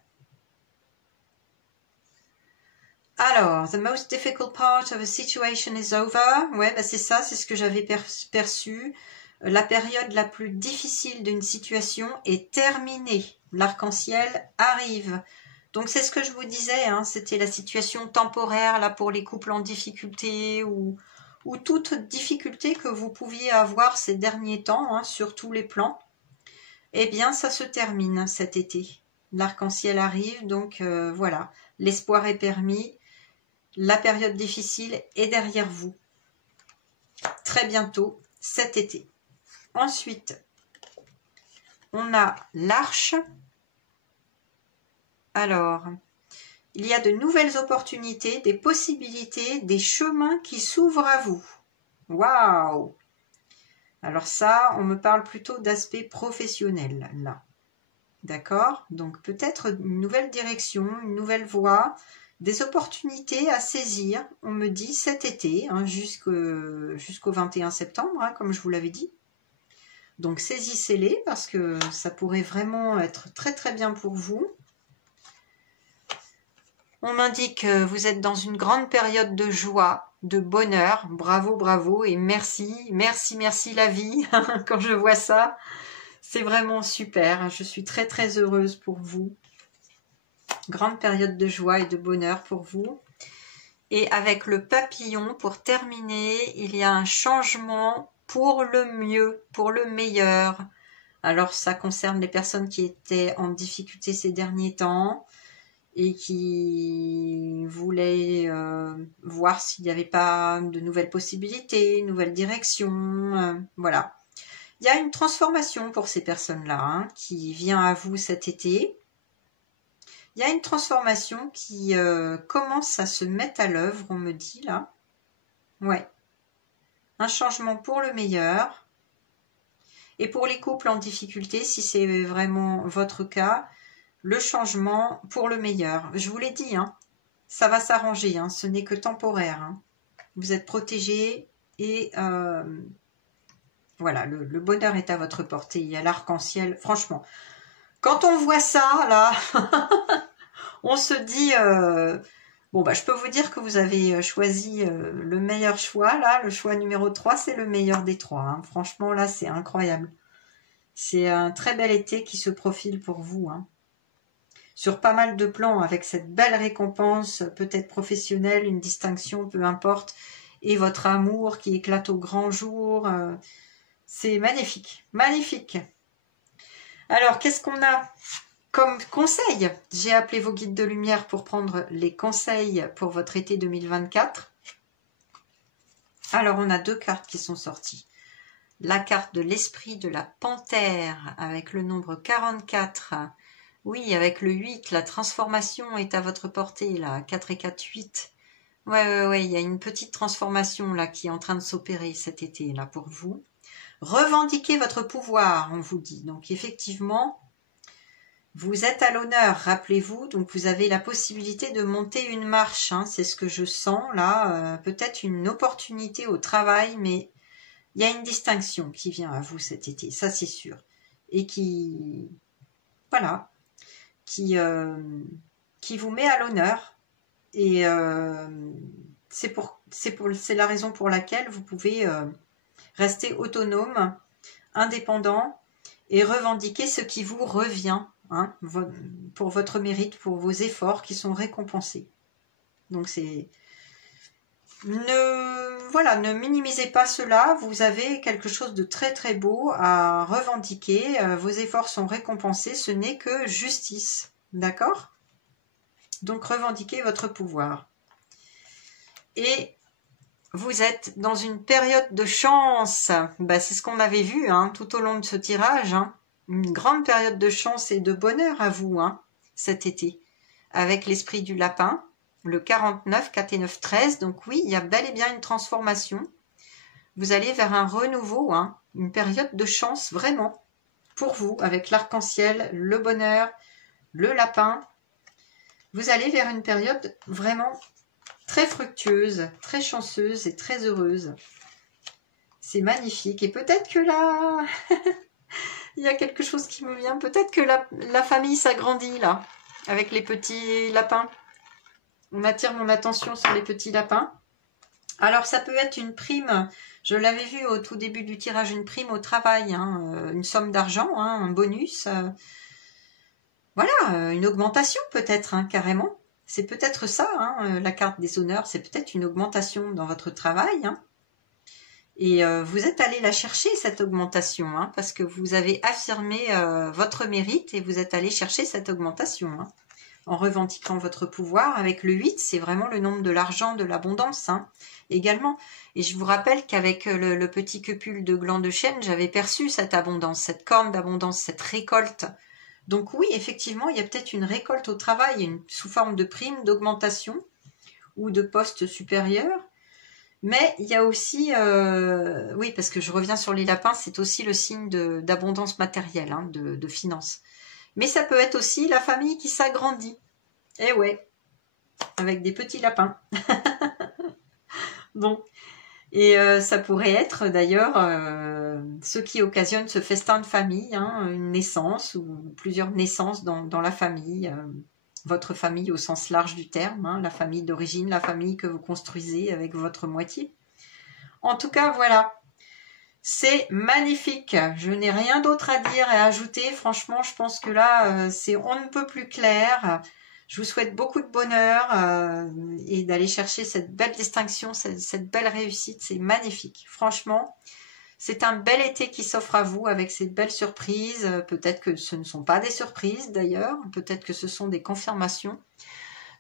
Alors, the most difficult part of a situation is over. Ouais, bah c'est ça, c'est ce que j'avais perçu. La période la plus difficile d'une situation est terminée. L'arc-en-ciel arrive. Donc c'est ce que je vous disais, hein, c'était la situation temporaire là pour les couples en difficulté ou toute difficulté que vous pouviez avoir ces derniers temps, hein, sur tous les plans. Eh bien, ça se termine cet été. L'arc-en-ciel arrive, donc voilà, l'espoir est permis. La période difficile est derrière vous. Très bientôt, cet été. Ensuite, on a l'Arche. Alors, il y a de nouvelles opportunités, des possibilités, des chemins qui s'ouvrent à vous. Waouh! Alors ça, on me parle plutôt d'aspect professionnel, là. D'accord? Donc peut-être une nouvelle direction, une nouvelle voie, des opportunités à saisir, on me dit cet été, hein, jusqu'au 21 septembre, hein, comme je vous l'avais dit. Donc saisissez-les parce que ça pourrait vraiment être très très bien pour vous. On m'indique que vous êtes dans une grande période de joie, de bonheur. Bravo, bravo et merci, merci, merci la vie. Quand je vois ça, c'est vraiment super. Je suis très très heureuse pour vous. Grande période de joie et de bonheur pour vous. Et avec le papillon, pour terminer, il y a un changement pour le mieux, pour le meilleur. Alors ça concerne les personnes qui étaient en difficulté ces derniers temps et qui voulaient voir s'il n'y avait pas de nouvelles possibilités, une nouvelle direction. Voilà. Il y a une transformation pour ces personnes-là, hein, qui vient à vous cet été. Il y a une transformation qui commence à se mettre à l'œuvre, on me dit là. Ouais. Un changement pour le meilleur. Et pour les couples en difficulté, si c'est vraiment votre cas, le changement pour le meilleur. Je vous l'ai dit, hein, ça va s'arranger, hein, ce n'est que temporaire. Hein. Vous êtes protégés et voilà, le bonheur est à votre portée. Il y a l'arc-en-ciel. Franchement, quand on voit ça, là, on se dit... bon, bah, je peux vous dire que vous avez choisi le meilleur choix. Là, le choix numéro 3, c'est le meilleur des trois. Hein. Franchement, là, c'est incroyable. C'est un très bel été qui se profile pour vous. Hein. Sur pas mal de plans, avec cette belle récompense, peut-être professionnelle, une distinction, peu importe, et votre amour qui éclate au grand jour. C'est magnifique, magnifique. Alors, qu'est-ce qu'on a comme conseil? J'ai appelé vos guides de lumière pour prendre les conseils pour votre été 2024. Alors, on a deux cartes qui sont sorties. La carte de l'esprit de la panthère avec le nombre 44. Oui, avec le 8, la transformation est à votre portée, là, 4 et 4, 8. Ouais, il y a une petite transformation, là, qui est en train de s'opérer cet été, là, pour vous. Revendiquez votre pouvoir, on vous dit. Donc, effectivement, vous êtes à l'honneur, rappelez-vous. Donc, vous avez la possibilité de monter une marche, hein, c'est ce que je sens, là. Peut-être une opportunité au travail, mais il y a une distinction qui vient à vous cet été, ça, c'est sûr. Et qui... Voilà. Qui vous met à l'honneur et c'est la raison pour laquelle vous pouvez rester autonome, indépendant et revendiquer ce qui vous revient, hein, pour votre mérite, pour vos efforts qui sont récompensés. Donc c'est... Ne minimisez pas cela, vous avez quelque chose de très très beau à revendiquer, vos efforts sont récompensés, ce n'est que justice, d'accord? Donc revendiquez votre pouvoir. Et vous êtes dans une période de chance, bah, c'est ce qu'on avait vu, hein, tout au long de ce tirage, hein. Une grande période de chance et de bonheur à vous, hein, cet été, avec l'esprit du lapin. Le 49, 4 et 9, 13. Donc oui, il y a bel et bien une transformation. Vous allez vers un renouveau, hein, une période de chance vraiment pour vous, avec l'arc-en-ciel, le bonheur, le lapin. Vous allez vers une période vraiment très fructueuse, très chanceuse et très heureuse. C'est magnifique. Et peut-être que là, il y a quelque chose qui me vient. Peut-être que la famille s'agrandit là, avec les petits lapins. on attire mon attention sur les petits lapins. Alors ça peut être une prime, je l'avais vu au tout début du tirage, une prime au travail, hein, une somme d'argent, hein, un bonus. Voilà, une augmentation peut-être, hein, carrément. C'est peut-être ça, hein, la carte des honneurs, c'est peut-être une augmentation dans votre travail. Hein. Et vous êtes allé la chercher, cette augmentation, hein, parce que vous avez affirmé votre mérite et vous êtes allé chercher cette augmentation. Hein, en revendiquant votre pouvoir. Avec le 8, c'est vraiment le nombre de l'argent, de l'abondance, hein, également. Et je vous rappelle qu'avec le petit cupule de gland de chêne, j'avais perçu cette abondance, cette corne d'abondance, cette récolte. Donc oui, effectivement, il y a peut-être une récolte au travail, sous forme de prime, d'augmentation ou de poste supérieur. Mais il y a aussi, oui, parce que je reviens sur les lapins, c'est aussi le signe d'abondance matérielle, hein, de finances. Mais ça peut être aussi la famille qui s'agrandit. Eh ouais, avec des petits lapins. Bon, et ça pourrait être d'ailleurs ce qui occasionne ce festin de famille, hein, une naissance ou plusieurs naissances dans la famille. Votre famille au sens large du terme, hein, la famille d'origine, la famille que vous construisez avec votre moitié. En tout cas, voilà. C'est magnifique. Je n'ai rien d'autre à dire et à ajouter. Franchement, je pense que là, c'est on ne peut plus clair. Je vous souhaite beaucoup de bonheur et d'aller chercher cette belle distinction, cette belle réussite. C'est magnifique. Franchement, c'est un bel été qui s'offre à vous avec ces belles surprises. Peut-être que ce ne sont pas des surprises d'ailleurs. Peut-être que ce sont des confirmations.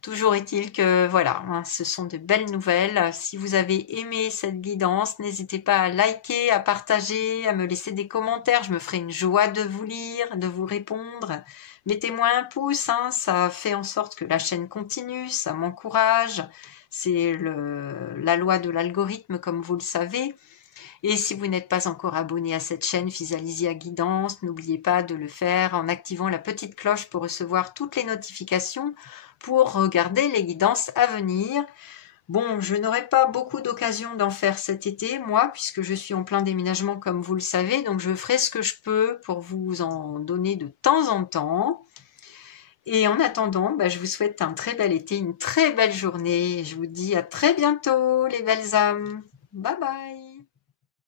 Toujours est-il que voilà, hein, ce sont de belles nouvelles. Si vous avez aimé cette guidance, n'hésitez pas à liker, à partager, à me laisser des commentaires. Je me ferai une joie de vous lire, de vous répondre. Mettez-moi un pouce, hein, ça fait en sorte que la chaîne continue, ça m'encourage. C'est la loi de l'algorithme, comme vous le savez. Et si vous n'êtes pas encore abonné à cette chaîne Physalysia Guidance, n'oubliez pas de le faire en activant la petite cloche pour recevoir toutes les notifications pour regarder les guidances à venir. Bon, je n'aurai pas beaucoup d'occasions d'en faire cet été, moi, puisque je suis en plein déménagement comme vous le savez, donc je ferai ce que je peux pour vous en donner de temps en temps. Et en attendant, je vous souhaite un très bel été, une très belle journée. Je vous dis à très bientôt, les belles âmes. Bye bye.